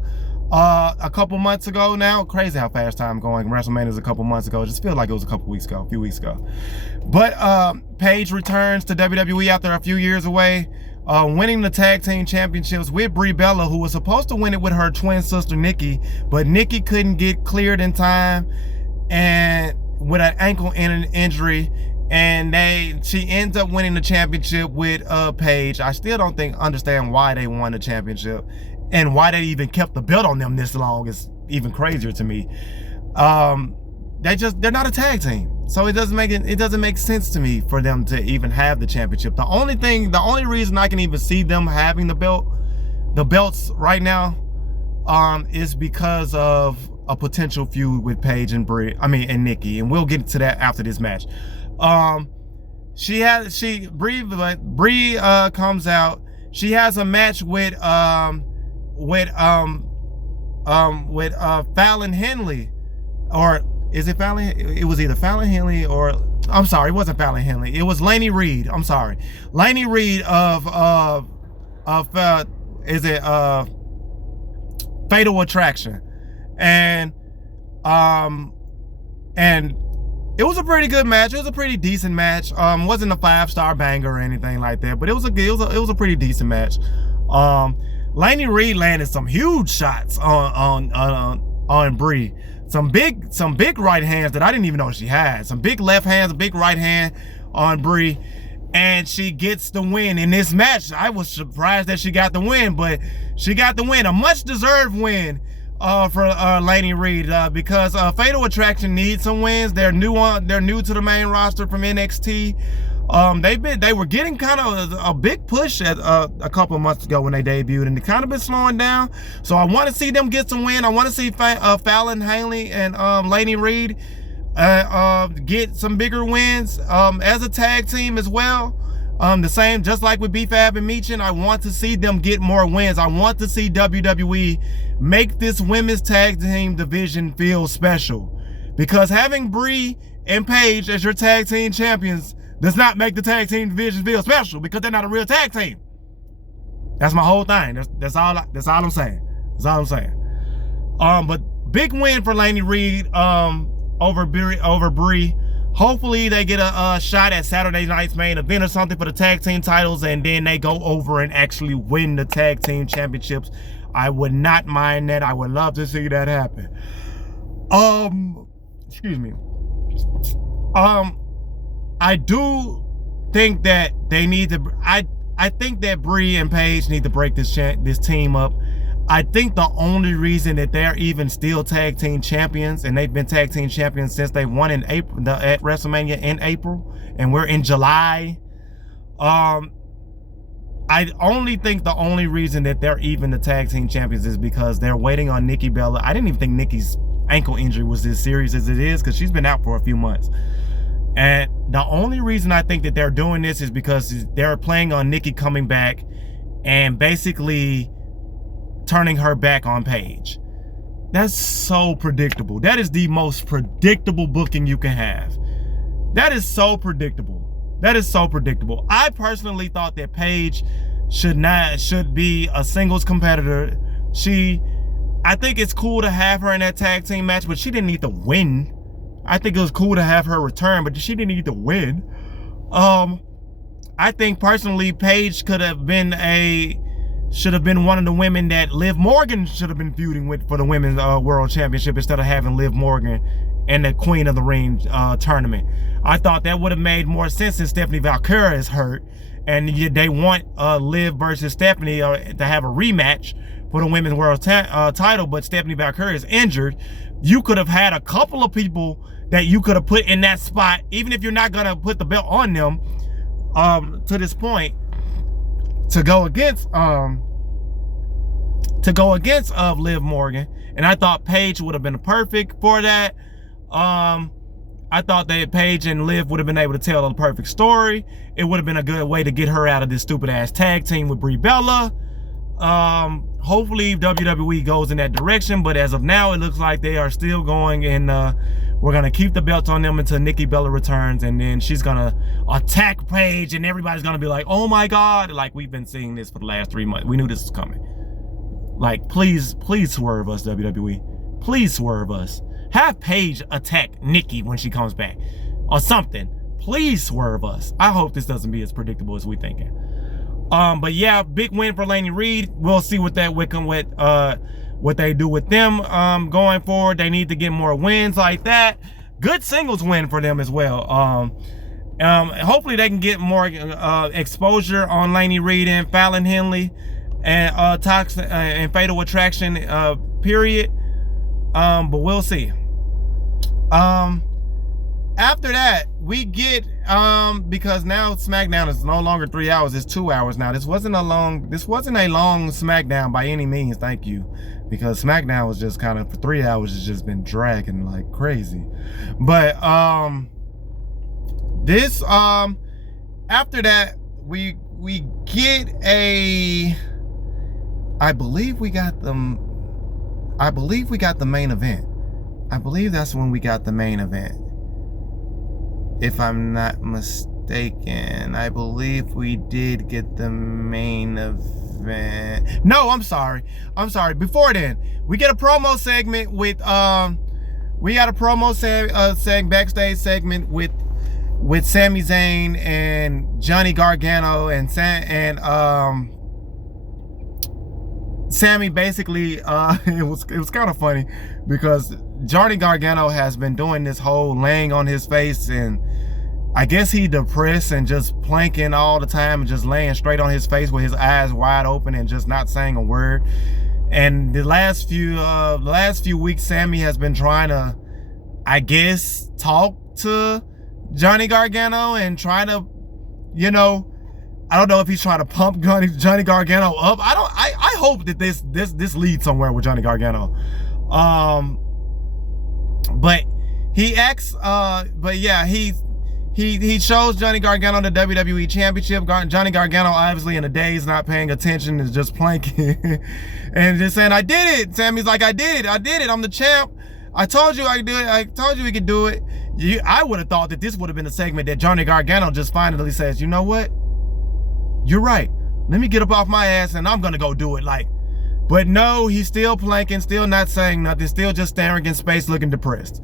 a couple months ago now. Crazy how fast time going. WrestleMania is a couple months ago. It just feels like it was a few weeks ago. But Paige returns to WWE after a few years away, winning the tag team championships with Brie Bella, who was supposed to win it with her twin sister Nikki, but Nikki couldn't get cleared in time, and with an ankle injury, and she ends up winning the championship with Paige. I still don't understand why they won the championship and why they even kept the belt on them this long. Is even crazier to me. They're not a tag team, so it doesn't make sense to me for them to even have the championship. The only reason I can even see them having the belts right now, is because of a potential feud with Paige and Nikki, and we'll get to that after this match. Brie comes out. She has a match with Fallon Henley, or is it Fallon? It was either Fallon Henley or, I'm sorry, it wasn't Fallon Henley. It was Laney Reed. I'm sorry, Laney Reed of Fatal Attraction, and it was a pretty good match. It was a pretty decent match. Wasn't a 5-star banger or anything like that, but it was a pretty decent match. Laney Reed landed some huge shots on Brie. Some big right hands that I didn't even know she had. Some big left hands, a big right hand on Brie, and she gets the win in this match. I was surprised that she got the win, but she got the win, a much deserved win for Laney Reed, because Fatal Attraction needs some wins. They're new to the main roster from NXT. They were getting kind of a big push at a couple of months ago when they debuted, and they kind of been slowing down. So I want to see them get some win. I want to see Fallon Henley and Laney Reed get some bigger wins as a tag team as well. The same, just like with B-Fab and Meechin, I want to see them get more wins. I want to see WWE make this women's tag team division feel special, because having Brie and Paige as your tag team champions does not make the tag team division feel special, because they're not a real tag team. That's my whole thing. That's all I'm saying. That's all I'm saying. But big win for Laney Reed over Brie. Hopefully they get a shot at Saturday night's main event or something for the tag team titles, and then they go over and actually win the tag team championships. I would not mind that. I would love to see that happen. Excuse me. I do think that they need to. I think that Brie and Paige need to break this team up. I think the only reason that they're even still tag team champions, and they've been tag team champions since they won in April at WrestleMania in April, and we're in July. I only think the only reason that they're even the tag team champions is because they're waiting on Nikki Bella. I didn't even think Nikki's ankle injury was as serious as it is, because she's been out for a few months. And the only reason I think that they're doing this is because they're playing on Nikki coming back and basically turning her back on Paige. That's so predictable. That is the most predictable booking you can have. That is so predictable. That is so predictable. I personally thought that Paige should be a singles competitor. I think it's cool to have her in that tag team match, but she didn't need to win. I think it was cool to have her return, but she didn't need to win. I think personally Paige should have been one of the women that Liv Morgan should have been feuding with for the Women's World Championship, instead of having Liv Morgan in the Queen of the Ring tournament. I thought that would have made more sense since Stephanie Valkyria is hurt, and they want Liv versus Stephanie to have a rematch for the Women's World title, but Stephanie Valkyria is injured. You could have had a couple of people that you could have put in that spot, even if you're not gonna put the belt on them to this point, to go against Liv Morgan. And I thought Paige would have been perfect for that. I thought that Paige and Liv would have been able to tell a perfect story. It would have been a good way to get her out of this stupid ass tag team with Brie Bella. Hopefully WWE goes in that direction, but as of now it looks like they are still going, and we're gonna keep the belt on them until Nikki Bella returns, and then she's gonna attack Paige, and everybody's gonna be like, oh my god, like we've been seeing this for the last 3 months. We knew this was coming. Like, please swerve us, WWE. Please swerve us. Have Paige attack Nikki when she comes back or something. Please swerve us. I hope this doesn't be as predictable as we thinking. But yeah, big win for Laney Reed. We'll see what they do with them going forward. They need to get more wins like that. Good singles win for them as well. Hopefully they can get more exposure on Laney Reed and Fallon Henley and Toxic and Fatal Attraction period. But we'll see. After that, we get because now SmackDown is no longer 3 hours, it's 2 hours now. This wasn't a long SmackDown by any means, thank you. Because SmackDown was just kind of, for 3 hours, it's just been dragging like crazy. But this after that, we get a I believe we got the main event. I believe that's when we got the main event. If I'm not mistaken, I believe we did get the main event. No, I'm sorry. Before then, we get a promo segment with backstage segment with Sami Zayn and Johnny Gargano, and Sammy basically it was kind of funny because Johnny Gargano has been doing this whole laying on his face, and I guess he depressed and just planking all the time and just laying straight on his face with his eyes wide open and just not saying a word. And the last few weeks, Sammy has been trying to, I guess, talk to Johnny Gargano and trying to, you know, I don't know if he's trying to pump Johnny Gargano up. I hope that this leads somewhere with Johnny Gargano. But he acts, but yeah, he shows Johnny Gargano the WWE Championship. Johnny Gargano, obviously in a daze, not paying attention, is just planking and just saying, "I did it." Sammy's like, "I did it. I'm the champ. I told you I could do it. I told you we could do it." I would have thought that this would have been a segment that Johnny Gargano just finally says, "You know what? You're right. Let me get up off my ass and I'm gonna go do it." But no, he's still planking, still not saying nothing, still just staring in space, looking depressed.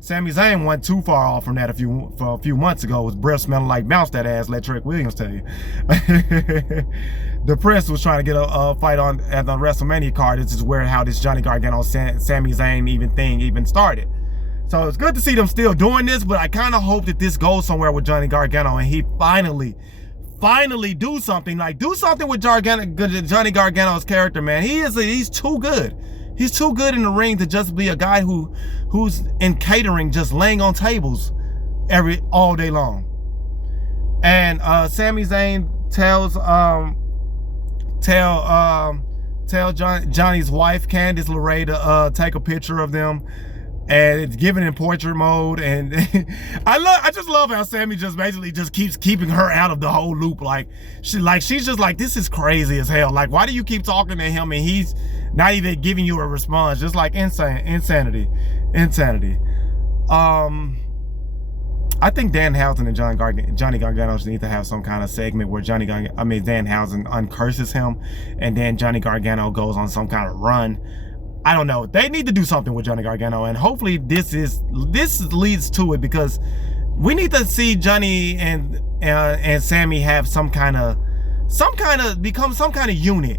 Sami Zayn went too far off from that a few months ago. His breath smelling like bounce that ass, let Trick Williams tell you. Depressed was trying to get a fight at the WrestleMania card. This is how this Johnny Gargano Sami Zayn thing even started. So it's good to see them still doing this, but I kind of hope that this goes somewhere with Johnny Gargano and he finally do something. Do something with Johnny Gargano's character, man. He's too good. He's too good in the ring to just be a guy who's in catering, just laying on tables all day long. And Sami Zayn tell Johnny's wife, Candice LeRae, to take a picture of them. And it's given in portrait mode, and I just love how Sammy just basically just keeps keeping her out of the whole loop. She's just like, this is crazy as hell. Why do you keep talking to him and he's not even giving you a response? Just like insanity. I think Danhausen and Johnny Gargano need to have some kind of segment where Danhausen uncurses him, and then Johnny Gargano goes on some kind of run. I don't know. They need to do something with Johnny Gargano, and hopefully this leads to it, because we need to see Johnny and Sammy have become some kind of unit.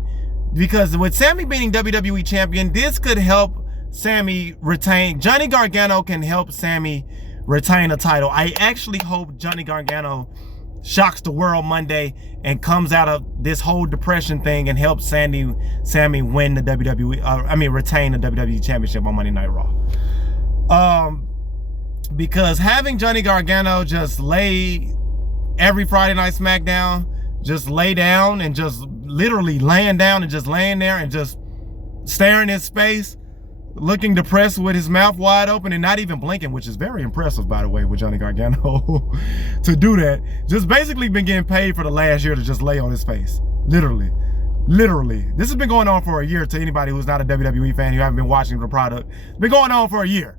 Because with Sammy being WWE champion, this could help Sammy retain. Johnny Gargano can help Sammy retain a title. I actually hope Johnny Gargano shocks the world Monday and comes out of this whole depression thing and helps Sammy win the retain the WWE Championship on Monday Night Raw. Because having Johnny Gargano just lay every Friday Night SmackDown, just lay down and just literally laying down and just laying there and just staring in space, looking depressed with his mouth wide open and not even blinking, which is very impressive, by the way, with Johnny Gargano to do that. Just basically been getting paid for the last year to just lay on his face. Literally. This has been going on for a year. To anybody who's not a WWE fan, who haven't been watching the product, it's been going on for a year.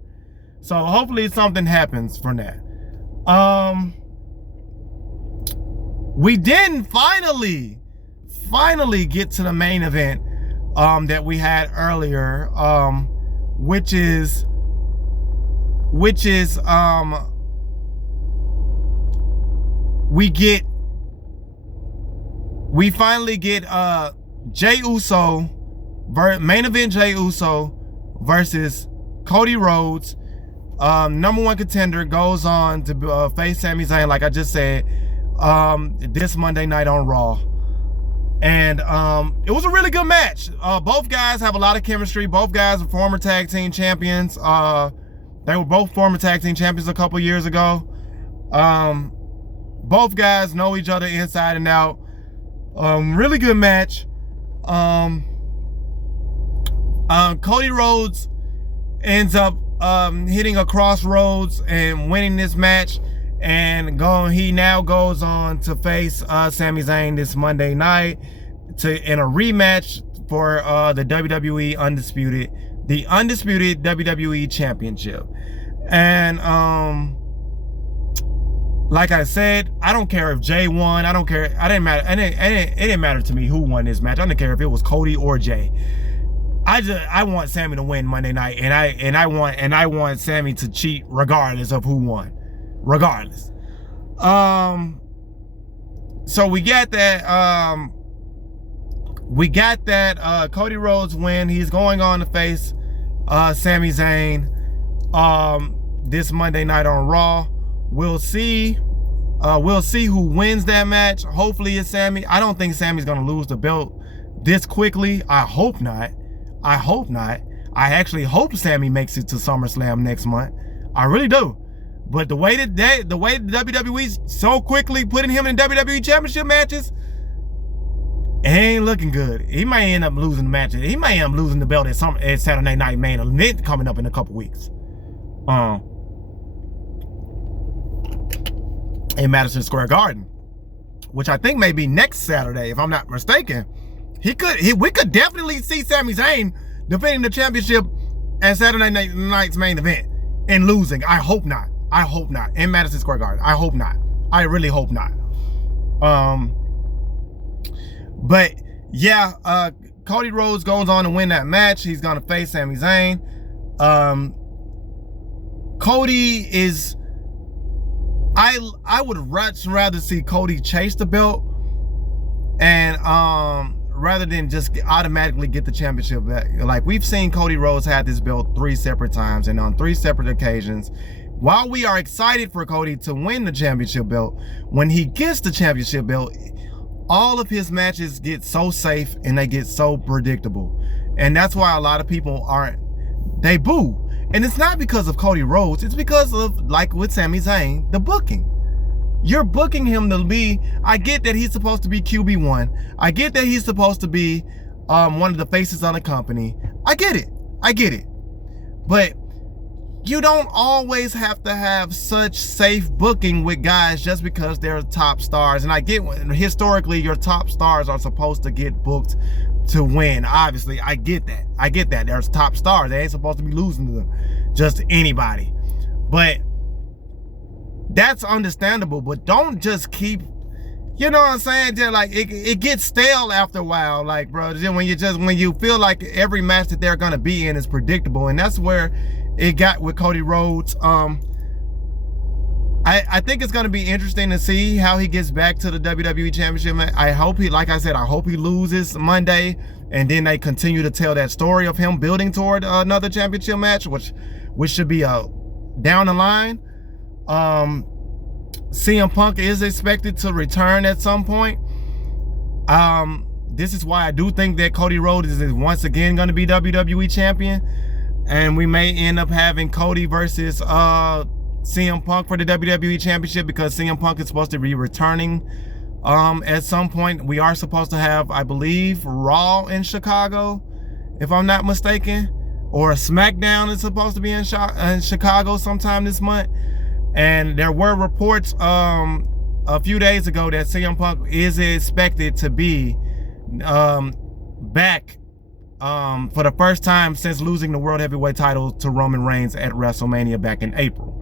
So hopefully something happens from that. We didn't finally get to the main event that we had earlier, which is we finally get Jey Uso, main event Jey Uso versus Cody Rhodes. Number one contender goes on to face Sami Zayn, like I just said, this Monday night on Raw. And it was a really good match. Both guys have a lot of chemistry. Both guys are former tag team champions. They were both former tag team champions a couple years ago. Both guys know each other inside and out. Really good match. Cody Rhodes ends up hitting a crossroads and winning this match, and he now goes on to face Sami Zayn this Monday night in a rematch for the undisputed WWE Championship. And like I said, I don't care if Jay won. I don't care. It didn't matter to me who won this match. I didn't care if it was Cody or Jay. I want Sammy to win Monday night, and I want Sammy to cheat regardless of who won, regardless. So we got that Cody Rhodes win. He's going on to face Sami Zayn this Monday night on Raw. We'll see who wins that match. Hopefully it's Sammy. I don't think Sammy's gonna lose the belt this quickly. I hope not. I actually hope Sammy makes it to SummerSlam next month. I really do. But the way the WWE's so quickly putting him in WWE Championship matches, it ain't looking good. He may end up losing the match. He may end up losing the belt at Saturday Night Main Event coming up in a couple weeks. In Madison Square Garden, which I think may be next Saturday, if I'm not mistaken. We could definitely see Sami Zayn defending the championship at Saturday Night's Main Event and losing. I hope not. I hope not. In Madison Square Garden. I hope not. I really hope not. But yeah, Cody Rhodes goes on to win that match. He's gonna face Sami Zayn. Cody is. I would much rather see Cody chase the belt and rather than just automatically get the championship back. Like, we've seen Cody Rhodes have this belt 3 separate times and on 3 separate occasions. While we are excited for Cody to win the championship belt, when he gets the championship belt, all of his matches get so safe and they get so predictable. And that's why a lot of people they boo. And it's not because of Cody Rhodes. It's because of, like with Sami Zayn, the booking. You're booking him to be, I get that he's supposed to be QB1. I get that he's supposed to be one of the faces of the company. I get it. But you don't always have to have such safe booking with guys just because they're top stars. And I get, historically, your top stars are supposed to get booked to win. Obviously, I get that. There's top stars. They ain't supposed to be losing to them. Just anybody. But that's understandable. But don't just keep, you know what I'm saying? Just like it gets stale after a while. Like, bro, when you feel like every match that they're gonna be in is predictable, and that's where it got with Cody Rhodes. I think it's going to be interesting to see how he gets back to the WWE Championship. I hope he loses Monday, and then they continue to tell that story of him building toward another championship match, which should be down the line. CM Punk is expected to return at some point. This is why I do think that Cody Rhodes is once again going to be WWE champion, and we may end up having Cody versus CM Punk for the WWE Championship, because CM Punk is supposed to be returning at some point. We are supposed to have, I believe, Raw in Chicago, if I'm not mistaken, or SmackDown is supposed to be in Chicago sometime this month. And there were reports a few days ago that CM Punk is expected to be back for the first time since losing the World Heavyweight title to Roman Reigns at WrestleMania back in April.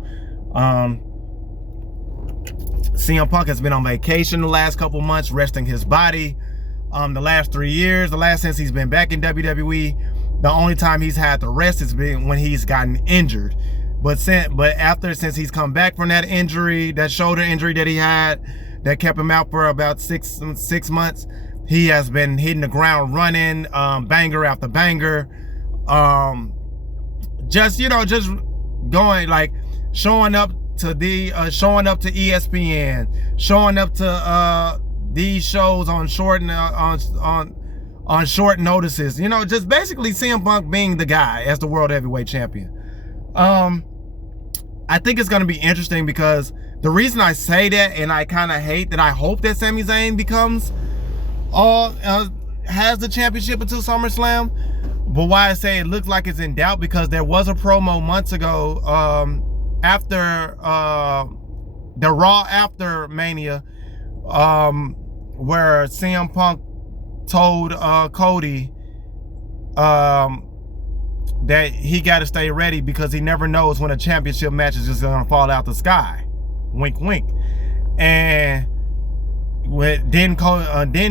CM Punk has been on vacation the last couple months, resting his body. The last 3 years, since he's been back in WWE, the only time he's had to rest has been when he's gotten injured. But since he's come back from that injury, that shoulder injury that he had, that kept him out for about six months, he has been hitting the ground running, banger after banger, just going, like, showing up to ESPN, showing up to these shows on short notices, just basically CM Punk being the guy as the World Heavyweight Champion. I think it's going to be interesting, because the reason I say that, and I kind of hate that, I hope that Sami Zayn has the championship until SummerSlam, but why I say it looks like it's in doubt, because there was a promo months ago after the Raw after Mania, where CM Punk told Cody that he got to stay ready because he never knows when a championship match is just going to fall out the sky. Wink, wink. And then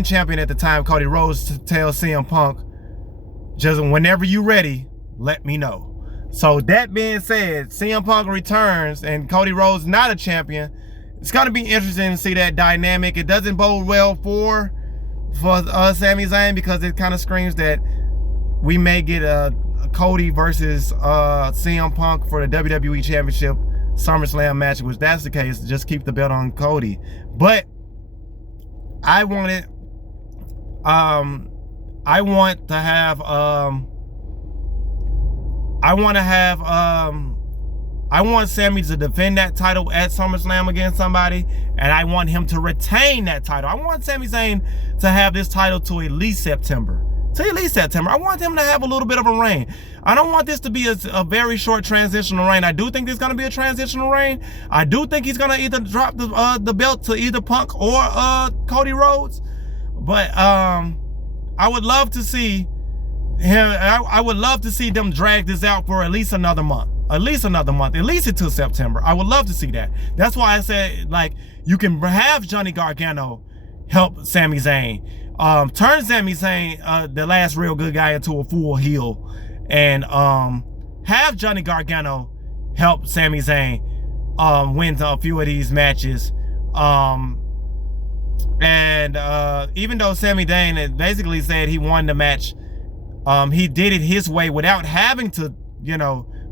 champion at the time, Cody Rhodes, tells CM Punk, just whenever you ready, let me know. So that being said, CM Punk returns and Cody Rhodes not a champion. It's going to be interesting to see that dynamic. It doesn't bode well for Sami Zayn because it kind of screams that we may get a Cody versus CM Punk for the WWE Championship SummerSlam match, which that's the case, just keep the belt on Cody. But I want Sami to defend that title at SummerSlam against somebody, and I want him to retain that title. I want Sami Zayn to have this title to at least September. I want him to have a little bit of a reign. I don't want this to be a very short transitional reign. I do think there's going to be a transitional reign. I do think he's going to either drop the belt to either Punk or Cody Rhodes. But I would love to see him. I would love to see them drag this out for at least another month. At least until September. I would love to see that. That's why I said, like, you can have Johnny Gargano help Sami Zayn. Turn Sami Zayn, the last real good guy, into a full heel, and have Johnny Gargano help Sami Zayn win a few of these matches. Even though Sami Zayn basically said he won the match, he did it his way without having to,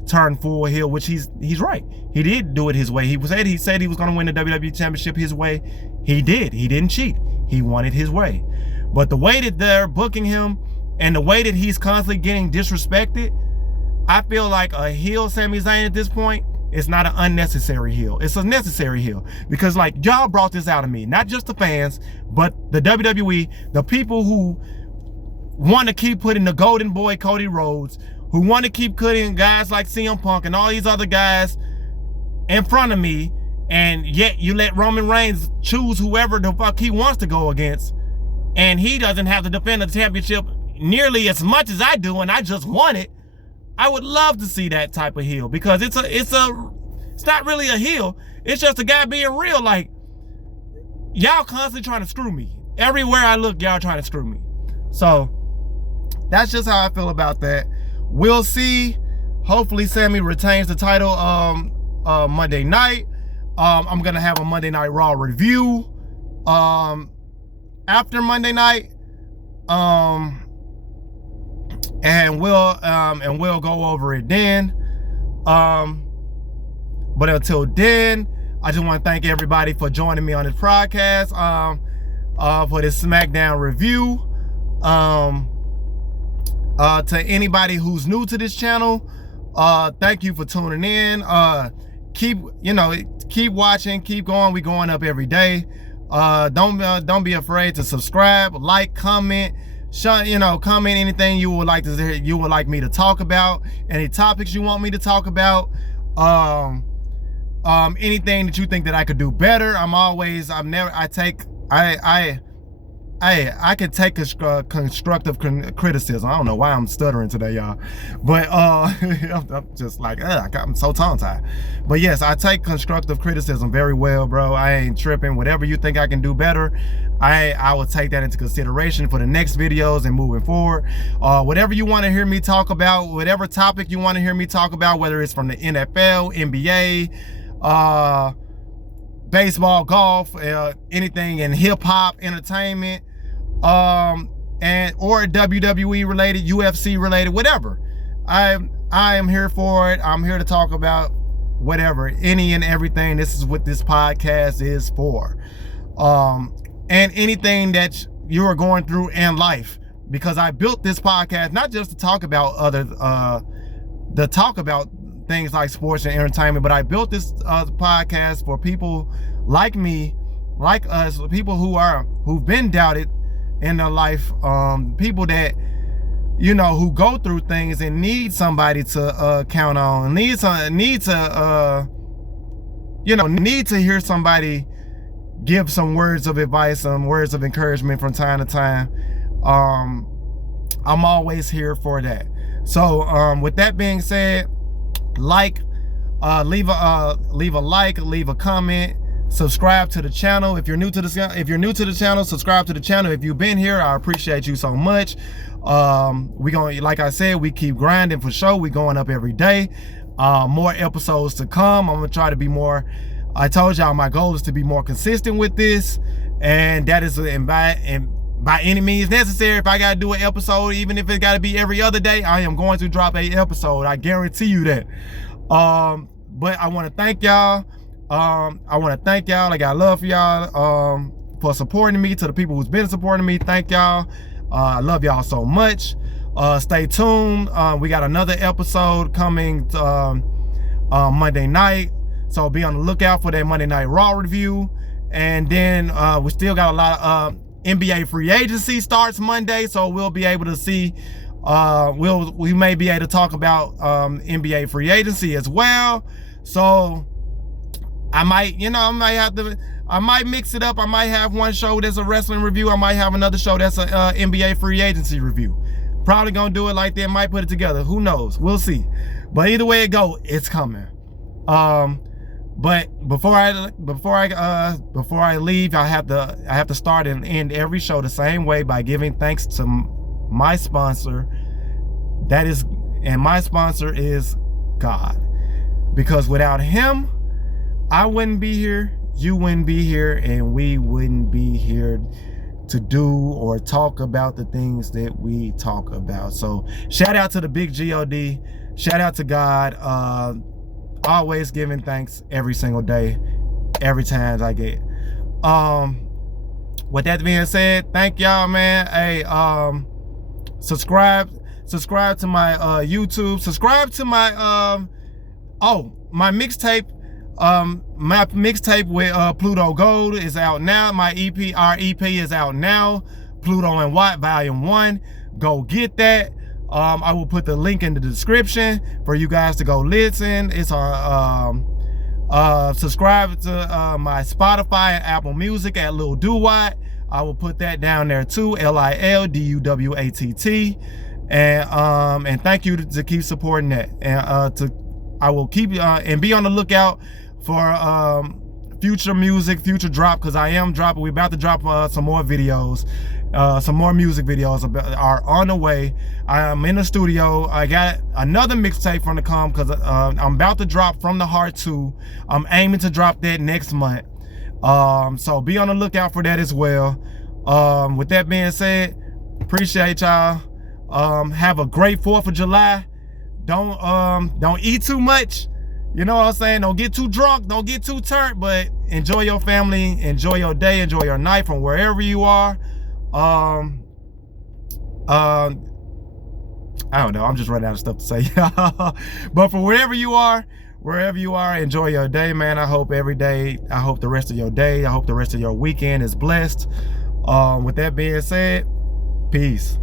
turn full heel, which he's right. He did do it his way. He said he was going to win the WWE Championship his way. He did. He didn't cheat. He won it his way. But the way that they're booking him and the way that he's constantly getting disrespected, I feel like a heel Sami Zayn at this point is not an unnecessary heel. It's a necessary heel. Because, like, y'all brought this out of me. Not just the fans, but the WWE, the people who want to keep putting the golden boy Cody Rhodes, who want to keep putting guys like CM Punk and all these other guys in front of me, and yet you let Roman Reigns choose whoever the fuck he wants to go against, and he doesn't have to defend the championship nearly as much as I do, and I just won it. I would love to see that type of heel, because it's not really a heel. It's just a guy being real. Like, y'all constantly trying to screw me. Everywhere I look, y'all trying to screw me. So that's just how I feel about that. We'll see. Hopefully Sami retains the title Monday night. I'm gonna have a Monday Night Raw review after Monday night, and we'll go over it then. But until then, I just want to thank everybody for joining me on this podcast for this SmackDown review. To anybody who's new to this channel, thank you for tuning in. Keep watching, keep going. We going up every day. Don't be afraid to subscribe, like, comment, comment anything you would like me to talk about, any topics you want me to talk about, anything that you think that I could do better. I can take constructive criticism. I don't know why I'm stuttering today, y'all. But I'm just like, I'm so tongue-tied. But yes, I take constructive criticism very well, bro. I ain't tripping. Whatever you think I can do better, I will take that into consideration for the next videos and moving forward. Whatever you want to hear me talk about, whatever topic you want to hear me talk about, whether it's from the NFL, NBA, baseball, golf, anything in hip-hop, entertainment, or WWE related, UFC related, whatever. I am here for it. I'm here to talk about whatever, any and everything. This is what this podcast is for. And anything that you are going through in life, because I built this podcast not just to talk about things like sports and entertainment, but I built this podcast for people like me, like us, people who've been doubted in their life, people that who go through things and need somebody to count on, need to hear somebody give some words of advice, some words of encouragement from time to time. I'm always here for that. So with that being said, leave a like, leave a comment, subscribe to the channel. If you're new to the channel, subscribe to the channel. If you've been here, I appreciate you so much. We gonna, like I said, we keep grinding for sure. We going up every day. More episodes to come. I'm gonna try to be more, I told y'all my goal is to be more consistent with this, and that is by any means necessary. If I gotta do an episode, even if it gotta be every other day, I am going to drop an episode. I guarantee you that. But I want to thank y'all. I got love for y'all for supporting me. To the people who's been supporting me, thank y'all. I love y'all so much. Stay tuned. We got another episode coming Monday night, so be on the lookout for that Monday Night Raw review. And then we still got a lot of NBA free agency starts Monday, so we'll be able to see. We may be able to talk about NBA free agency as well. So I might mix it up. I might have one show that's a wrestling review. I might have another show that's a NBA free agency review. Probably gonna do it like that. Might put it together. Who knows? We'll see. But either way it go, it's coming. But before I leave, I have to start and end every show the same way, by giving thanks to my sponsor. My sponsor is God. Because without him, I wouldn't be here, you wouldn't be here, and we wouldn't be here to do or talk about the things that we talk about. So shout out to the big God, shout out to God. Always giving thanks every single day, every time I get. With that being said, thank y'all, man. Hey, subscribe to my YouTube, subscribe to my my mixtape. My mixtape with Pluto Gold is out now. Our EP is out now. Pluto and Watt Volume 1. Go get that. I will put the link in the description for you guys to go listen. It's subscribe to my Spotify and Apple Music at Lil Duwatt. I will put that down there too. LILDUWATT. And thank you to keep supporting that. And I will keep and be on the lookout for future music, future drop, because I am dropping. We're about to drop some more videos. Some more music videos are on the way. I am in the studio. I got another mixtape from the come, because I'm about to drop From the Heart 2. I'm aiming to drop that next month. So be on the lookout for that as well. With that being said, appreciate y'all. Have a great 4th of July. Don't eat too much. You know what I'm saying? Don't get too drunk. Don't get too turned. But enjoy your family. Enjoy your day. Enjoy your night from wherever you are. I don't know. I'm just running out of stuff to say. But for wherever you are, enjoy your day, man. I hope the rest of your day, I hope the rest of your weekend is blessed. With that being said, peace.